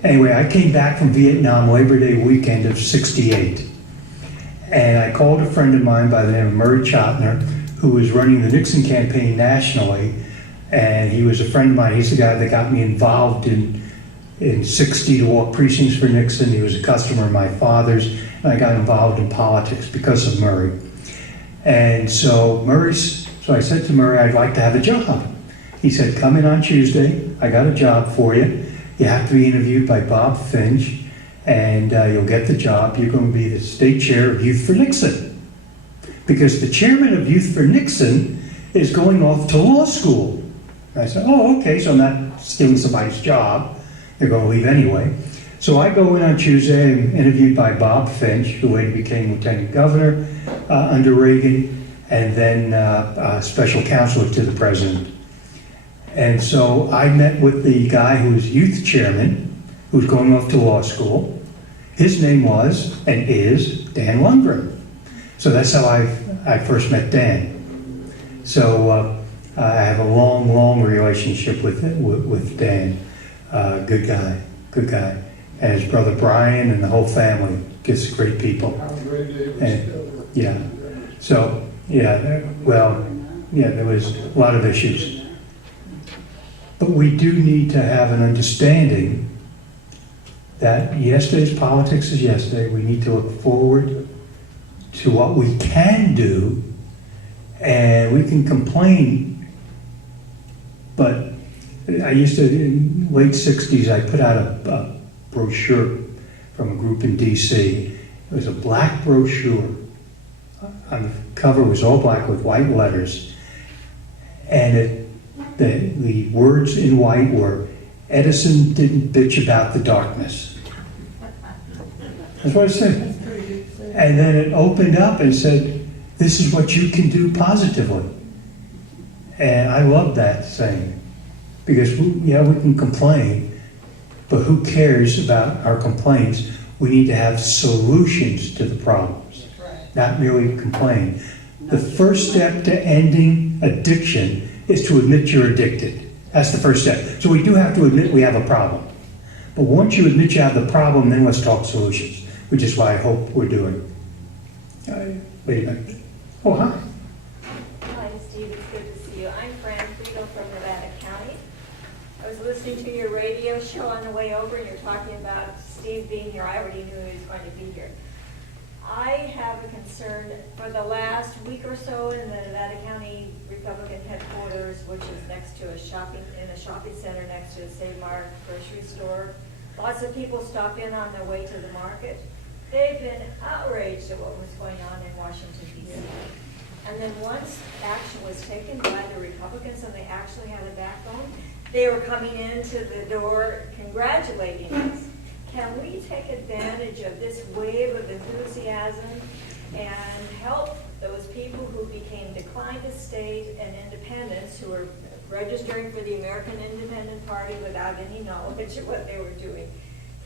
Anyway, I came back from Vietnam Labor Day weekend of '68. And I called a friend of mine by the name of Murray Chotner, who was running the Nixon campaign nationally. And he was a friend of mine. He's the guy that got me involved in 60 to walk precincts for Nixon. He was a customer of my father's. And I got involved in politics because of Murray. And so I said to Murray, I'd like to have a job. He said, come in on Tuesday. I got a job for you. You have to be interviewed by Bob Finch, and you'll get the job. You're going to be the state chair of Youth for Nixon. Because the chairman of Youth for Nixon is going off to law school. And I said, oh, okay, so I'm not stealing somebody's job. They're going to leave anyway. So I go in on Tuesday, I'm interviewed by Bob Finch, who later became lieutenant governor under Reagan, and then special counsel to the president. And so I met with the guy who was youth chairman, who was going off to law school. His name was, and is, Dan Lundgren. So that's how I first met Dan. So I have a long, long relationship with Dan. Good guy. And his brother Brian and the whole family, just great people. And, yeah. So, yeah, well, yeah, there was a lot of issues. But we do need to have an understanding that yesterday's politics is yesterday. We need to look forward to what we can do, and we can complain. But I used to, in late 60s, I put out a brochure from a group in DC. It was a black brochure. On the cover was all black with white letters. And the words in white were, Edison didn't bitch about the darkness. That's what it said. And then it opened up and said, this is what you can do positively. And I love that saying. Because, we can complain, but who cares about our complaints? We need to have solutions to the problems, not merely complain. The first step to ending addiction is to admit you're addicted. That's the first step. So we do have to admit we have a problem. But once you admit you have the problem, then let's talk solutions, which is what I hope we're doing. Wait a minute. Oh, hi. Hi, Steve, it's good to see you. I'm Fran Friedel from Nevada County. I was listening to your radio show on the way over, and you're talking about Steve being here. I already knew he was going to be here. I have a concern for the last week or so in the Nevada County Republican headquarters, which is next to a shopping center next to a Save Mart grocery store. Lots of people stop in on their way to the market. They've been outraged at what was going on in Washington, D.C. And then once action was taken by the Republicans and they actually had a backbone, they were coming into the door congratulating us. Can we take advantage of this wave of enthusiasm and help those people who became declined to state and independents, who are registering for the American Independent Party without any knowledge of what they were doing?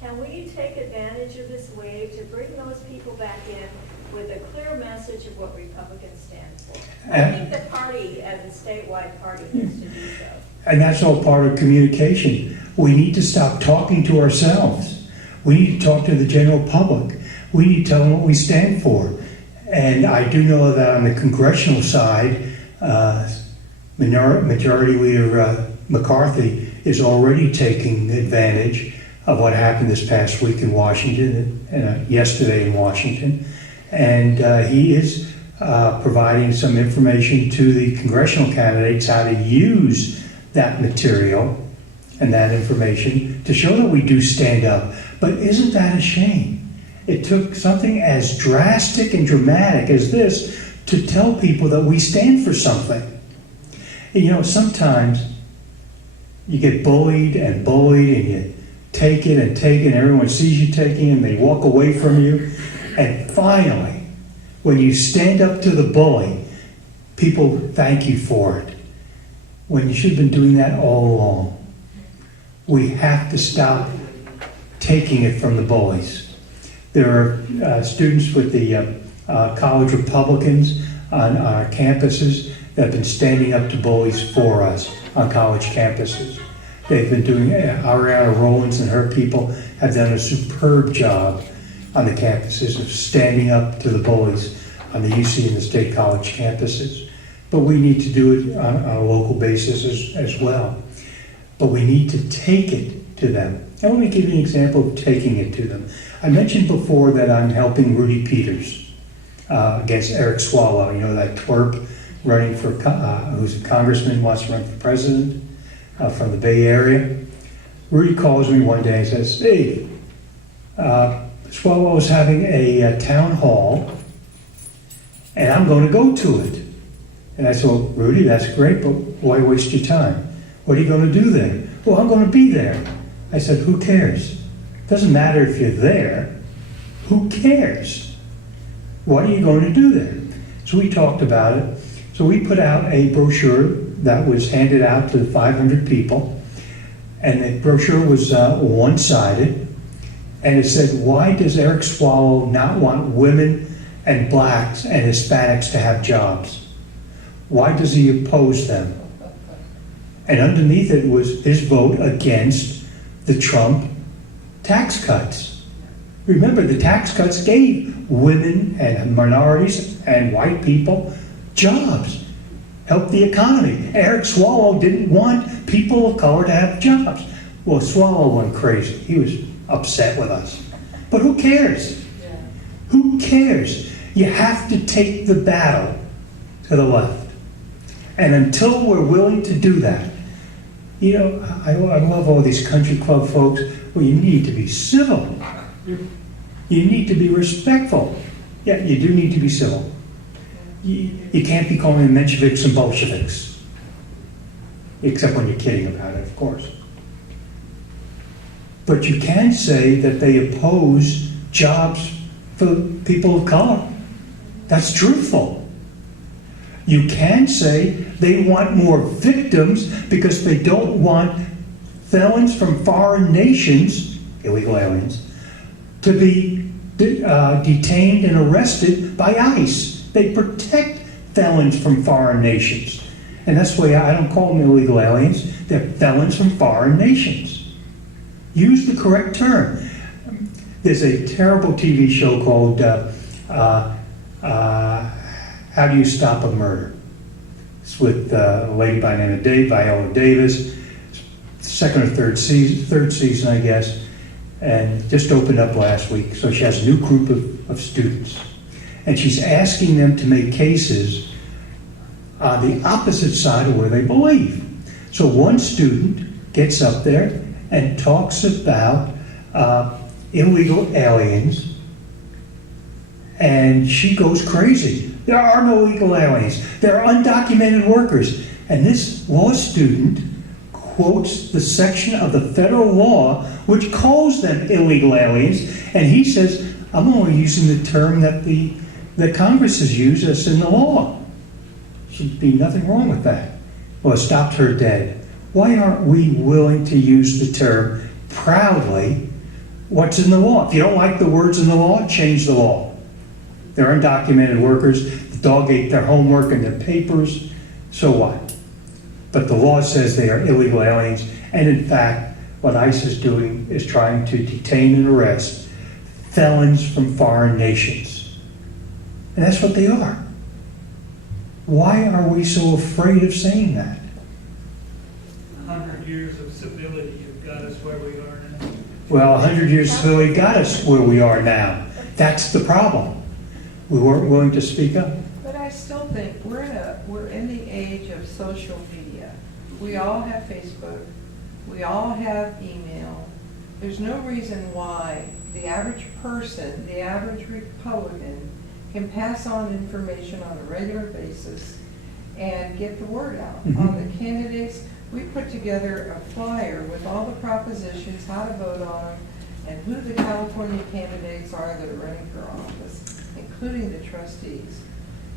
Can we take advantage of this wave to bring those people back in with a clear message of what Republicans stand for? I think the party, as a statewide party, needs to do so. And that's all part of communication. We need to stop talking to ourselves. We need to talk to the general public. We need to tell them what we stand for. And I do know that on the congressional side, Majority Leader McCarthy is already taking advantage of what happened this past week in Washington, yesterday in Washington. And he is providing some information to the congressional candidates how to use that material and that information to show that we do stand up. But isn't that a shame? It took something as drastic and dramatic as this to tell people that we stand for something. And, you know, sometimes you get bullied and you take it and take it, and everyone sees you taking it and they walk away from you. And finally, when you stand up to the bully, people thank you for it, when you should have been doing that all along. We have to stop taking it from the bullies. There are students with the college Republicans on our campuses that have been standing up to bullies for us on college campuses. They've been doing, Ariana Rollins and her people have done a superb job on the campuses of standing up to the bullies on the UC and the State College campuses. But we need to do it on a local basis as well. But we need to take it to them. And let me give you an example of taking it to them. I mentioned before that I'm helping Rudy Peters against Eric Swalwell, you know, that twerp running for, who's a congressman, wants to run for president from the Bay Area. Rudy calls me one day and says, "Steve, Swalwell is having a town hall, and I'm going to go to it." And I said, "Well, Rudy, that's great, but why waste your time? What are you going to do there?" "Well, I'm going to be there." I said, "Who cares? Doesn't matter if you're there. Who cares? What are you going to do there?" So we talked about it. So we put out a brochure that was handed out to 500 people. And the brochure was one-sided. And it said, "Why does Eric Swalwell not want women and blacks and Hispanics to have jobs? Why does he oppose them?" And underneath it was his vote against the Trump tax cuts. Remember, the tax cuts gave women and minorities and white people jobs, helped the economy. Eric Swalwell didn't want people of color to have jobs. Well, Swalwell went crazy. He was upset with us. But who cares? Who cares? You have to take the battle to the left. And until we're willing to do that, you know, I love all these country club folks. Well, you need to be civil. You need to be respectful. Yeah, you do need to be civil. You can't be calling them Mensheviks and Bolsheviks. Except when you're kidding about it, of course. But you can say that they oppose jobs for people of color. That's truthful. You can say they want more victims because they don't want felons from foreign nations, illegal aliens, to be detained and arrested by ICE. They protect felons from foreign nations. And that's why I don't call them illegal aliens. They're felons from foreign nations. Use the correct term. There's a terrible TV show called How Do You Stop a Murder? It's with a lady by the name of Viola Davis. Second or third season, I guess. And just opened up last week. So she has a new group of students. And she's asking them to make cases on the opposite side of where they believe. So one student gets up there and talks about illegal aliens, and she goes crazy. There are no illegal aliens. There are undocumented workers. And this law student quotes the section of the federal law which calls them illegal aliens, and he says, "I'm only using the term that Congress has used as in the law." Should be nothing wrong with that. Well, it stopped her dead. Why aren't we willing to use the term proudly what's in the law. If you don't like the words in the law, change the law. They're undocumented workers. The dog ate their homework and their papers. So what? But the law says they are illegal aliens. And in fact, what ICE is doing is trying to detain and arrest felons from foreign nations. And that's what they are. Why are we so afraid of saying that? 100 years of civility have got us where we are now. Well, 100 years really got us where we are now. That's the problem. We weren't willing to speak up. But I still think we're in the age of social media. We all have Facebook. We all have email. There's no reason why the average person, the average Republican, can pass on information on a regular basis and get the word out. Mhm. On the candidates, we put together a flyer with all the propositions, how to vote on them, and who the California candidates are that are running for office, including the trustees.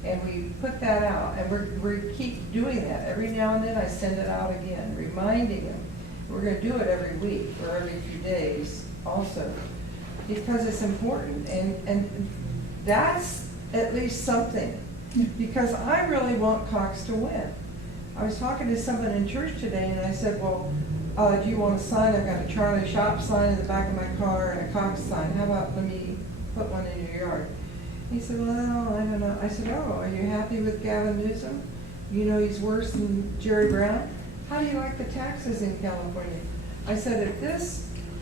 And we put that out, and we keep doing that. Every now and then I send it out again, reminding them. We're gonna do it every week or every few days also, because it's important. And that's at least something, because I really want Cox to win. I was talking to someone in church today, and I said, well, do you want a sign? I've got a Charlie Shop sign in the back of my car and a Cox sign. How about let me put one in your yard? He said, well, I don't know. I said, oh, are you happy with Gavin Newsom? You know he's worse than Jerry Brown. How do you like the taxes in California? I said,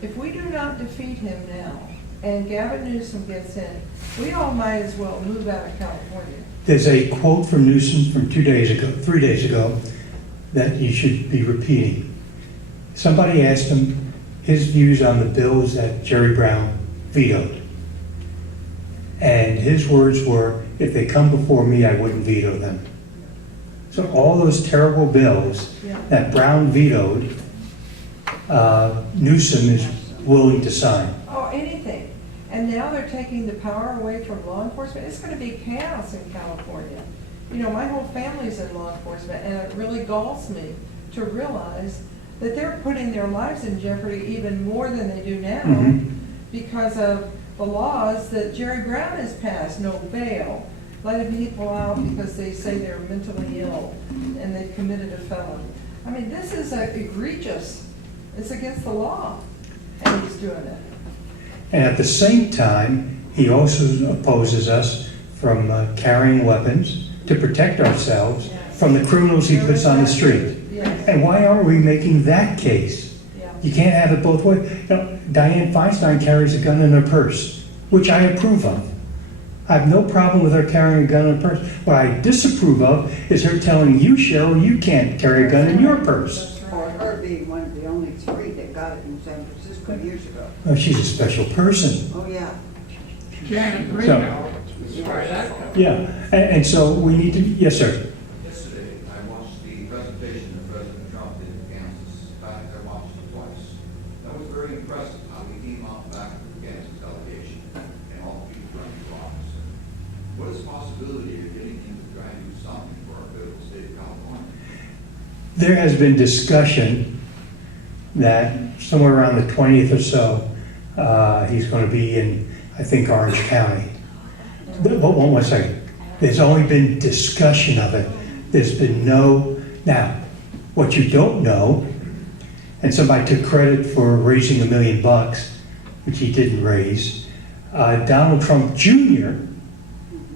if we do not defeat him now, and Gavin Newsom gets in, we all might as well move out of California. There's a quote from Newsom from 3 days ago, that you should be repeating. Somebody asked him his views on the bills that Jerry Brown vetoed. And his words were, if they come before me, I wouldn't veto them. So all those terrible bills that Brown vetoed, Newsom is willing to sign. Oh, anything. And now they're taking the power away from law enforcement. It's going to be chaos in California. You know, my whole family's in law enforcement, and it really galls me to realize that they're putting their lives in jeopardy even more than they do now Mhm. because of the laws that Jerry Brown has passed. No bail, letting people out because they say they're mentally ill and they've committed a felony. I mean, this is egregious. It's against the law, and he's doing it. And at the same time, he also opposes us from carrying weapons to protect ourselves from the criminals he puts on the street. Yes. And why aren't we making that case? Yeah. You can't have it both ways. You know, Dianne Feinstein carries a gun in her purse, which I approve of. I have no problem with her carrying a gun in her purse. What I disapprove of is her telling you, Cheryl, you can't carry a gun in your purse. That's Or right. her being one of the only three that got it in San Francisco years ago. Oh, she's a special person. Oh, yeah. Janet So- Reno, as far as that goes. Yeah, and so we need to, yes, sir. Yesterday, I watched the presentation that President Trump did in Kansas. In fact, I watched it twice. That was very impressive, how he came out back with the Kansas delegation and all the people running for office. What is the possibility of getting him to try and do something for our beautiful state of California? There has been discussion that somewhere around the 20th or so, he's going to be in, I think, Orange County. But one second. There's only been discussion of it. There's been no. Now, what you don't know, and somebody took credit for raising $1 million, which he didn't raise. Donald Trump Jr.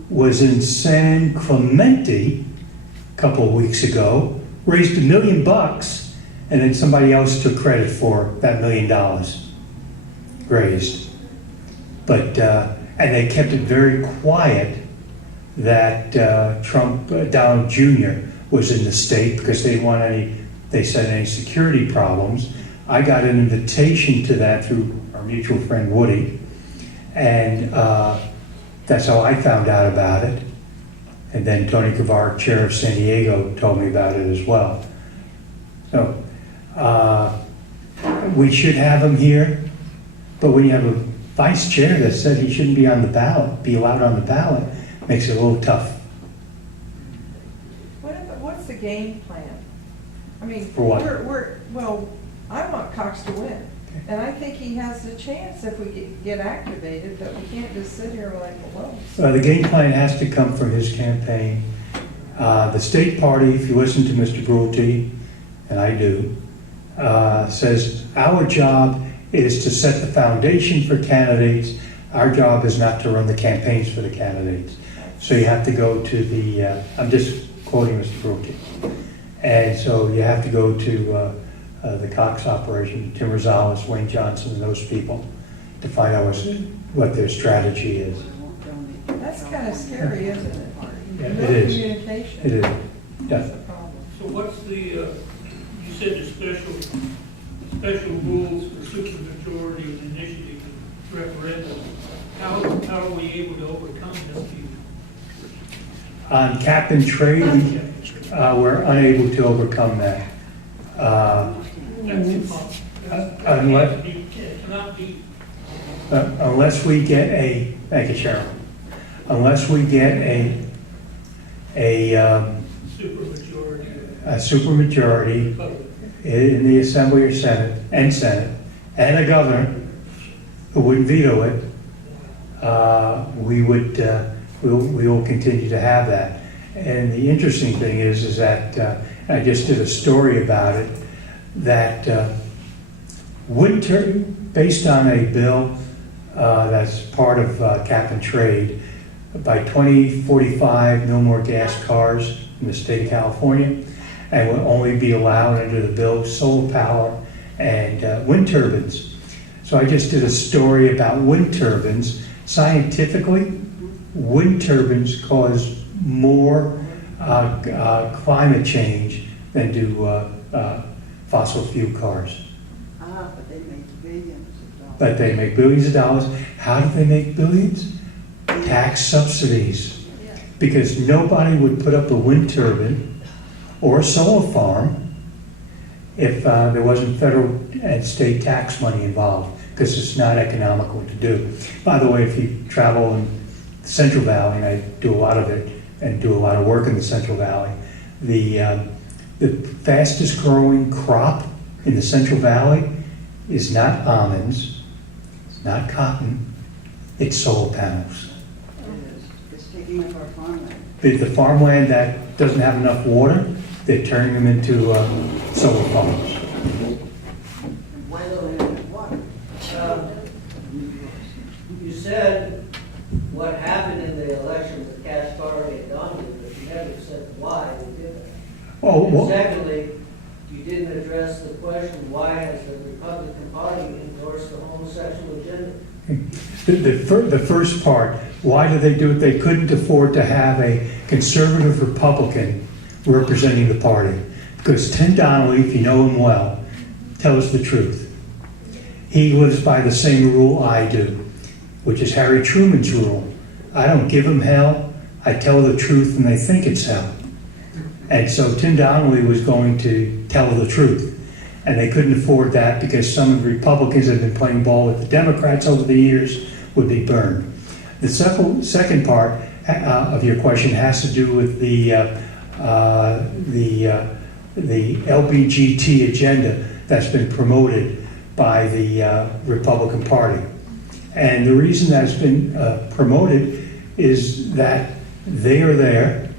was in San Clemente a couple of weeks ago, raised $1 million, and then somebody else took credit for that $1 million raised. But and they kept it very quiet that Donald Jr. was in the state because they didn't want they said any security problems. I got an invitation to that through our mutual friend Woody, and that's how I found out about it. And then Tony Guevara, chair of San Diego, told me about it as well. So we should have him here, but when you have a vice chair that said he shouldn't be on the ballot, be allowed on the ballot, makes it a little tough. What's the game plan? I mean, For what? well, I want Cox to win. And I think he has a chance if we get activated, but we can't just sit here like, well, The game plan has to come from his campaign. The state party, if you listen to Mr. Brulte, and I do, says our job is to set the foundation for candidates. Our job is not to run the campaigns for the candidates. So you have to go to the, I'm just quoting Mr. Brulte. And so you have to go to the Cox operation, Tim Rosales, Wayne Johnson, and those people to find out what their strategy is. that's kind of scary, isn't it? Yeah, No it is. communication. It is, That's yeah. the problem. So what's the, you said the special rules for supermajority and initiative referendum. How are we able to overcome this view? On cap and trade, we're unable to overcome that. That's impossible. Unless- It cannot be. Unless we get thank you, Sharon, unless we get Supermajority. a supermajority Republican. in the Assembly or Senate, and a governor who wouldn't veto it, we will continue to have that. And the interesting thing is that I just did a story about it, that based on a bill that's part of cap and trade, by 2045, no more gas cars in the state of California, and will only be allowed under the bill solar power and wind turbines. So I just did a story about wind turbines. Scientifically, wind turbines cause more climate change than do fossil fuel cars. But they make billions of dollars. But they make billions of dollars. How do they make billions? Tax subsidies. Because nobody would put up a wind turbine or a solar farm if there wasn't federal and state tax money involved, because it's not economical to do. By the way, if you travel in the Central Valley, and I do a lot of it, and do a lot of work in the Central Valley, the fastest growing crop in the Central Valley is not almonds, it's not cotton, it's solar panels. It's taking up our farmland. The farmland that doesn't have enough water, they're turning them into solar farms. Why don't they have water? You said what happened in the election with Kaspari and Donnelly, but you never said why they did that. Oh, And well, secondly, you didn't address the question, why has the Republican Party endorsed the homosexual agenda? the first part, why did they do it? They couldn't afford to have a conservative Republican representing the party. Because Tim Donnelly, if you know him well, tells the truth. He lives by the same rule I do, which is Harry Truman's rule. I don't give them hell, I tell the truth and they think it's hell. And so Tim Donnelly was going to tell the truth. And they couldn't afford that because some of the Republicans that have been playing ball with the Democrats over the years would be burned. The second part of your question has to do with the LBGT agenda that's been promoted by the Republican Party. And the reason that's been promoted is that they are there,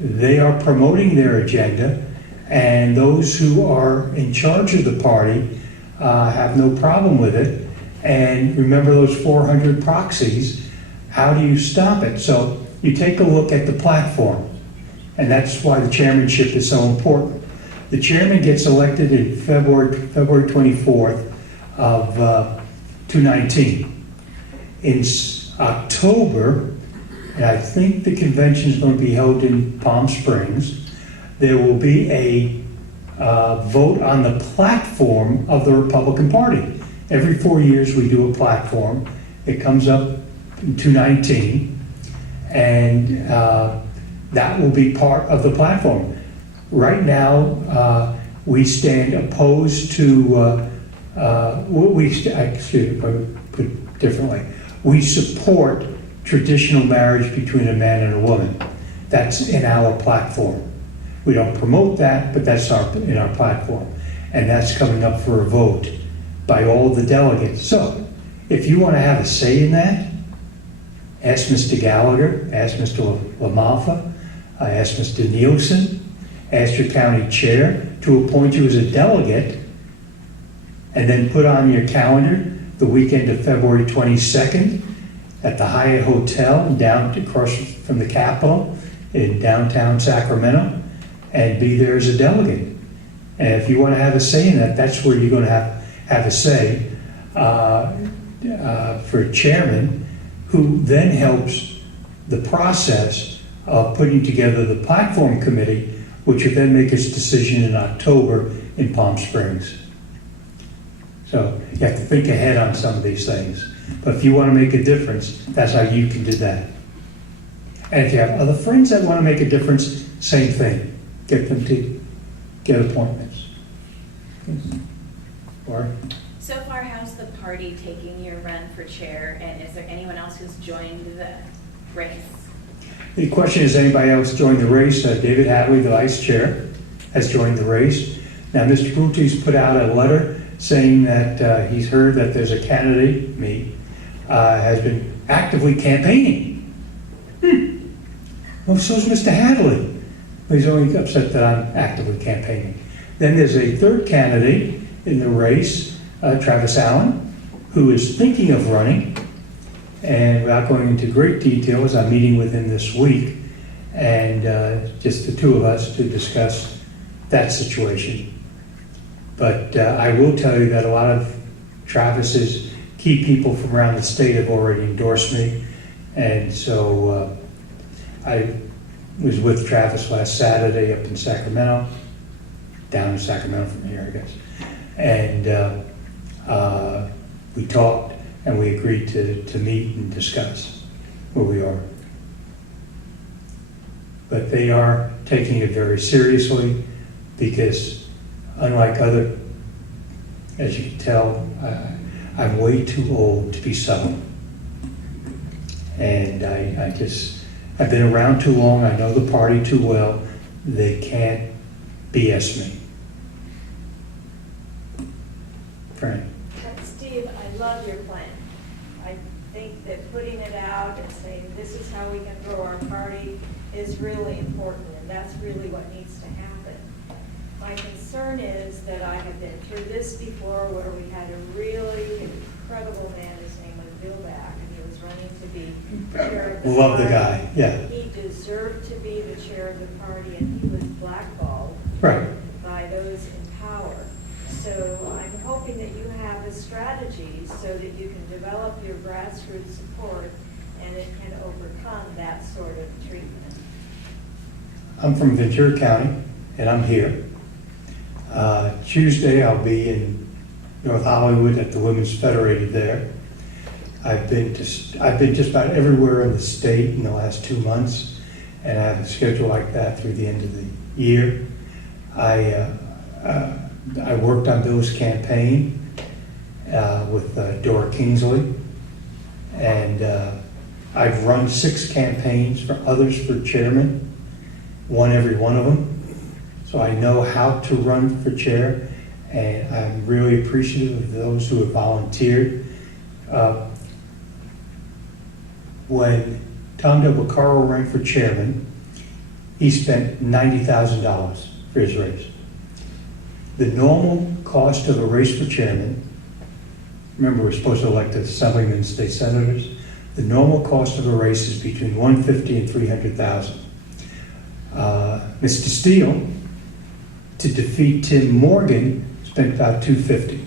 they are promoting their agenda, and those who are in charge of the party have no problem with it. And remember those 400 proxies, how do you stop it? So you take a look at the platform, and that's why the chairmanship is so important. The chairman gets elected in February 24th of 2019. In October, and I think the convention is going to be held in Palm Springs, there will be a vote on the platform of the Republican Party. Every 4 years we do a platform. It comes up in 2019, and that will be part of the platform. Right now, we stand opposed to, excuse me, put it differently. We support traditional marriage between a man and a woman. That's in our platform. We don't promote that, but that's in our platform. And that's coming up for a vote by all the delegates. So, if you want to have a say in that, ask Mr. Gallagher, ask Mr. LaMalfa, ask Mr. Nielsen, ask your county chair to appoint you as a delegate, and then put on your calendar the weekend of February 22nd at the Hyatt Hotel down across from the Capitol in downtown Sacramento, and be there as a delegate. And if you want to have a say in that, that's where you're going to have a say for chairman, who then helps the process of putting together the platform committee, which will then make its decision in October in Palm Springs. So you have to think ahead on some of these things. But if you want to make a difference, that's how you can do that. And if you have other friends that want to make a difference, same thing. Get them to get appointments. Or So far, how's the party taking your run for chair, and is there anyone else who's joined the race? the question is, anybody else joined the race? David Hadley, the vice chair, has joined the race. Now, Mr. Brute's put out a letter saying that he's heard that there's a candidate, me, has been actively campaigning. Well, so's Mr. Hadley. He's only upset that I'm actively campaigning. Then there's a third candidate in the race, Travis Allen, who is thinking of running. And without going into great details, I'm meeting with him this week, and just the two of us to discuss that situation. But I will tell you that a lot of Travis's key people from around the state have already endorsed me. And so I was with Travis last Saturday up in Sacramento, down in Sacramento from here, I guess. And we talked, and we agreed to meet and discuss where we are. But they are taking it very seriously, because unlike other, as you can tell, I'm way too old to be selling. And I've been around too long, I know the party too well, they can't BS me. Frank? Steve, I love your plan. I think that putting it out and saying this is how we can grow our party is really important, and that's really what needs to happen. My concern is that I have been through this before, where we had a really incredible man, his name was Bill Back, and he was running to be chair of the Love the party. guy, yeah. He deserved to be the chair of the party, and he was blackballed Right. by those in power. So I'm hoping that you have a strategy so that you can develop your grassroots support and it can overcome that sort of treatment. I'm from Ventura County, and I'm here. Tuesday, I'll be in North Hollywood at the Women's Federated there. I've been just about everywhere in the state in the last 2 months, and I have a schedule like that through the end of the year. I worked on Bill's campaign with Dora Kingsley, and I've run 6 campaigns for others for chairman, won every one of them. So I know how to run for chair, and I'm really appreciative of those who have volunteered. When Tom DelBaccaro ran for chairman, he spent $90,000 for his race. The normal cost of a race for chairman, remember we're supposed to elect assemblymen and state senators, the normal cost of a race is between $150,000 and $300,000. Mr. Steele, to defeat Tim Morgan, spent about $250,000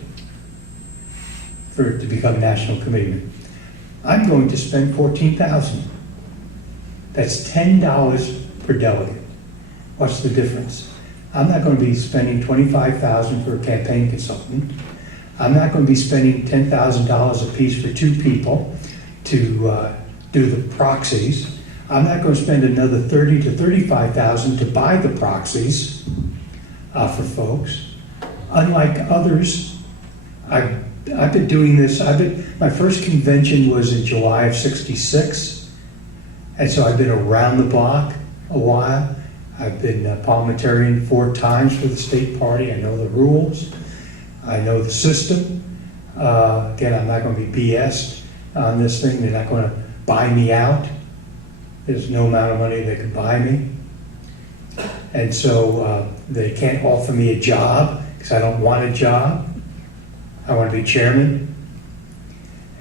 to become national committeeman. I'm going to spend $14,000. That's $10 per delegate. What's the difference? I'm not going to be spending $25,000 for a campaign consultant. I'm not going to be spending $10,000 apiece for 2 people to do the proxies. I'm not going to spend another $30,000 to $35,000 to buy the proxies for folks. Unlike others, I've been doing this. My first convention was in July of '66, and so I've been around the block a while. I've been a parliamentarian 4 times for the state party. I know the rules. I know the system. Again, I'm not going to be BS'd on this thing. They're not going to buy me out. There's no amount of money that could buy me. And so they can't offer me a job because I don't want a job. I want to be chairman.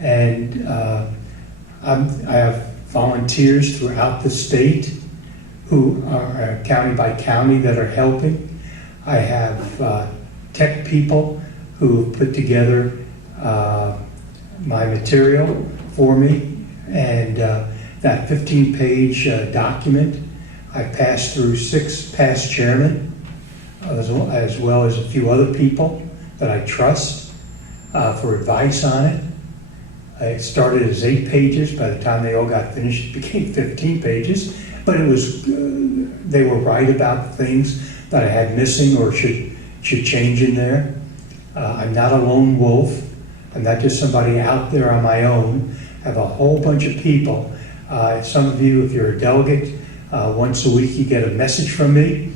And I have volunteers throughout the state who are county by county that are helping. I have tech people who have put together my material for me, and that 15-page document I passed through 6 past chairmen, as well as a few other people that I trust for advice on it. It started as 8 pages. By the time they all got finished, it became 15 pages. But it was they were right about the things that I had missing or should change in there. I'm not a lone wolf. I'm not just somebody out there on my own. I have a whole bunch of people. Some of you, if you're a delegate, once a week you get a message from me.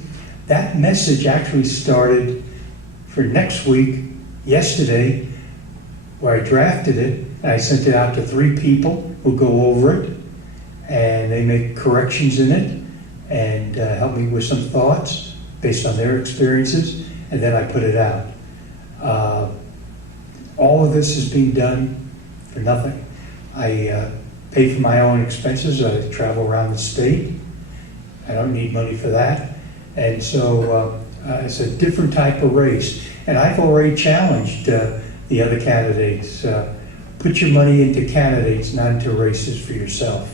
That message actually started for next week, yesterday, where I drafted it. And I sent it out to 3 people who go over it, and they make corrections in it and help me with some thoughts based on their experiences, and then I put it out. All of this is being done for nothing. I pay for my own expenses. I travel around the state. I don't need money for that. And so it's a different type of race. And I've already challenged the other candidates. Put your money into candidates, not into races for yourself.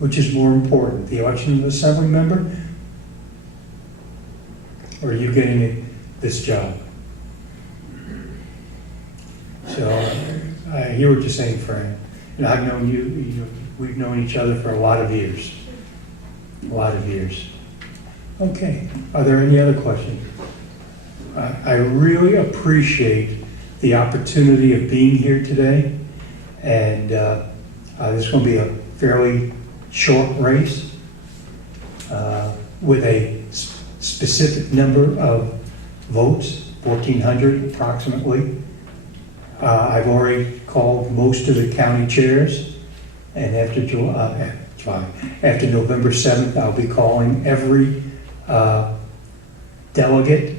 Which is more important, the election of an assembly member, or are you getting this job? So I hear what you're saying, Frank. And I've known you, we've known each other for a lot of years. A lot of years. Okay, are there any other questions? I really appreciate the opportunity of being here today. And this is going to be a fairly short race with a specific number of votes, 1,400 approximately. I've already called most of the county chairs, and after November 7th, I'll be calling every delegate.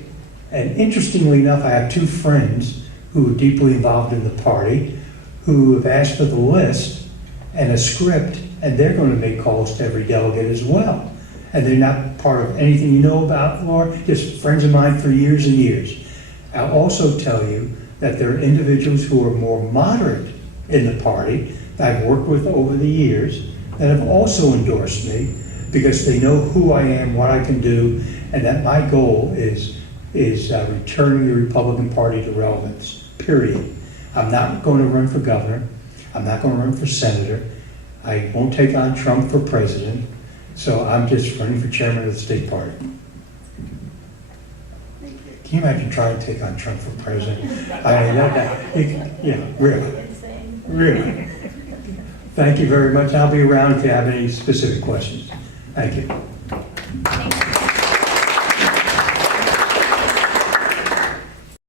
And interestingly enough, I have 2 friends who are deeply involved in the party who have asked for the list and a script, and they're going to make calls to every delegate as well. And they're not part of anything you know about, Laura, just friends of mine for years and years. I'll also tell you that there are individuals who are more moderate in the party that I've worked with over the years that have also endorsed me because they know who I am, what I can do, and that my goal is returning the Republican Party to relevance, period. I'm not going to run for governor. I'm not going to run for senator. I won't take on Trump for president. So I'm just running for chairman of the state party. Can you imagine trying to take on Trump for president? Yeah, really. Really. Thank you very much. I'll be around if you have any specific questions. Thank you. Thank you.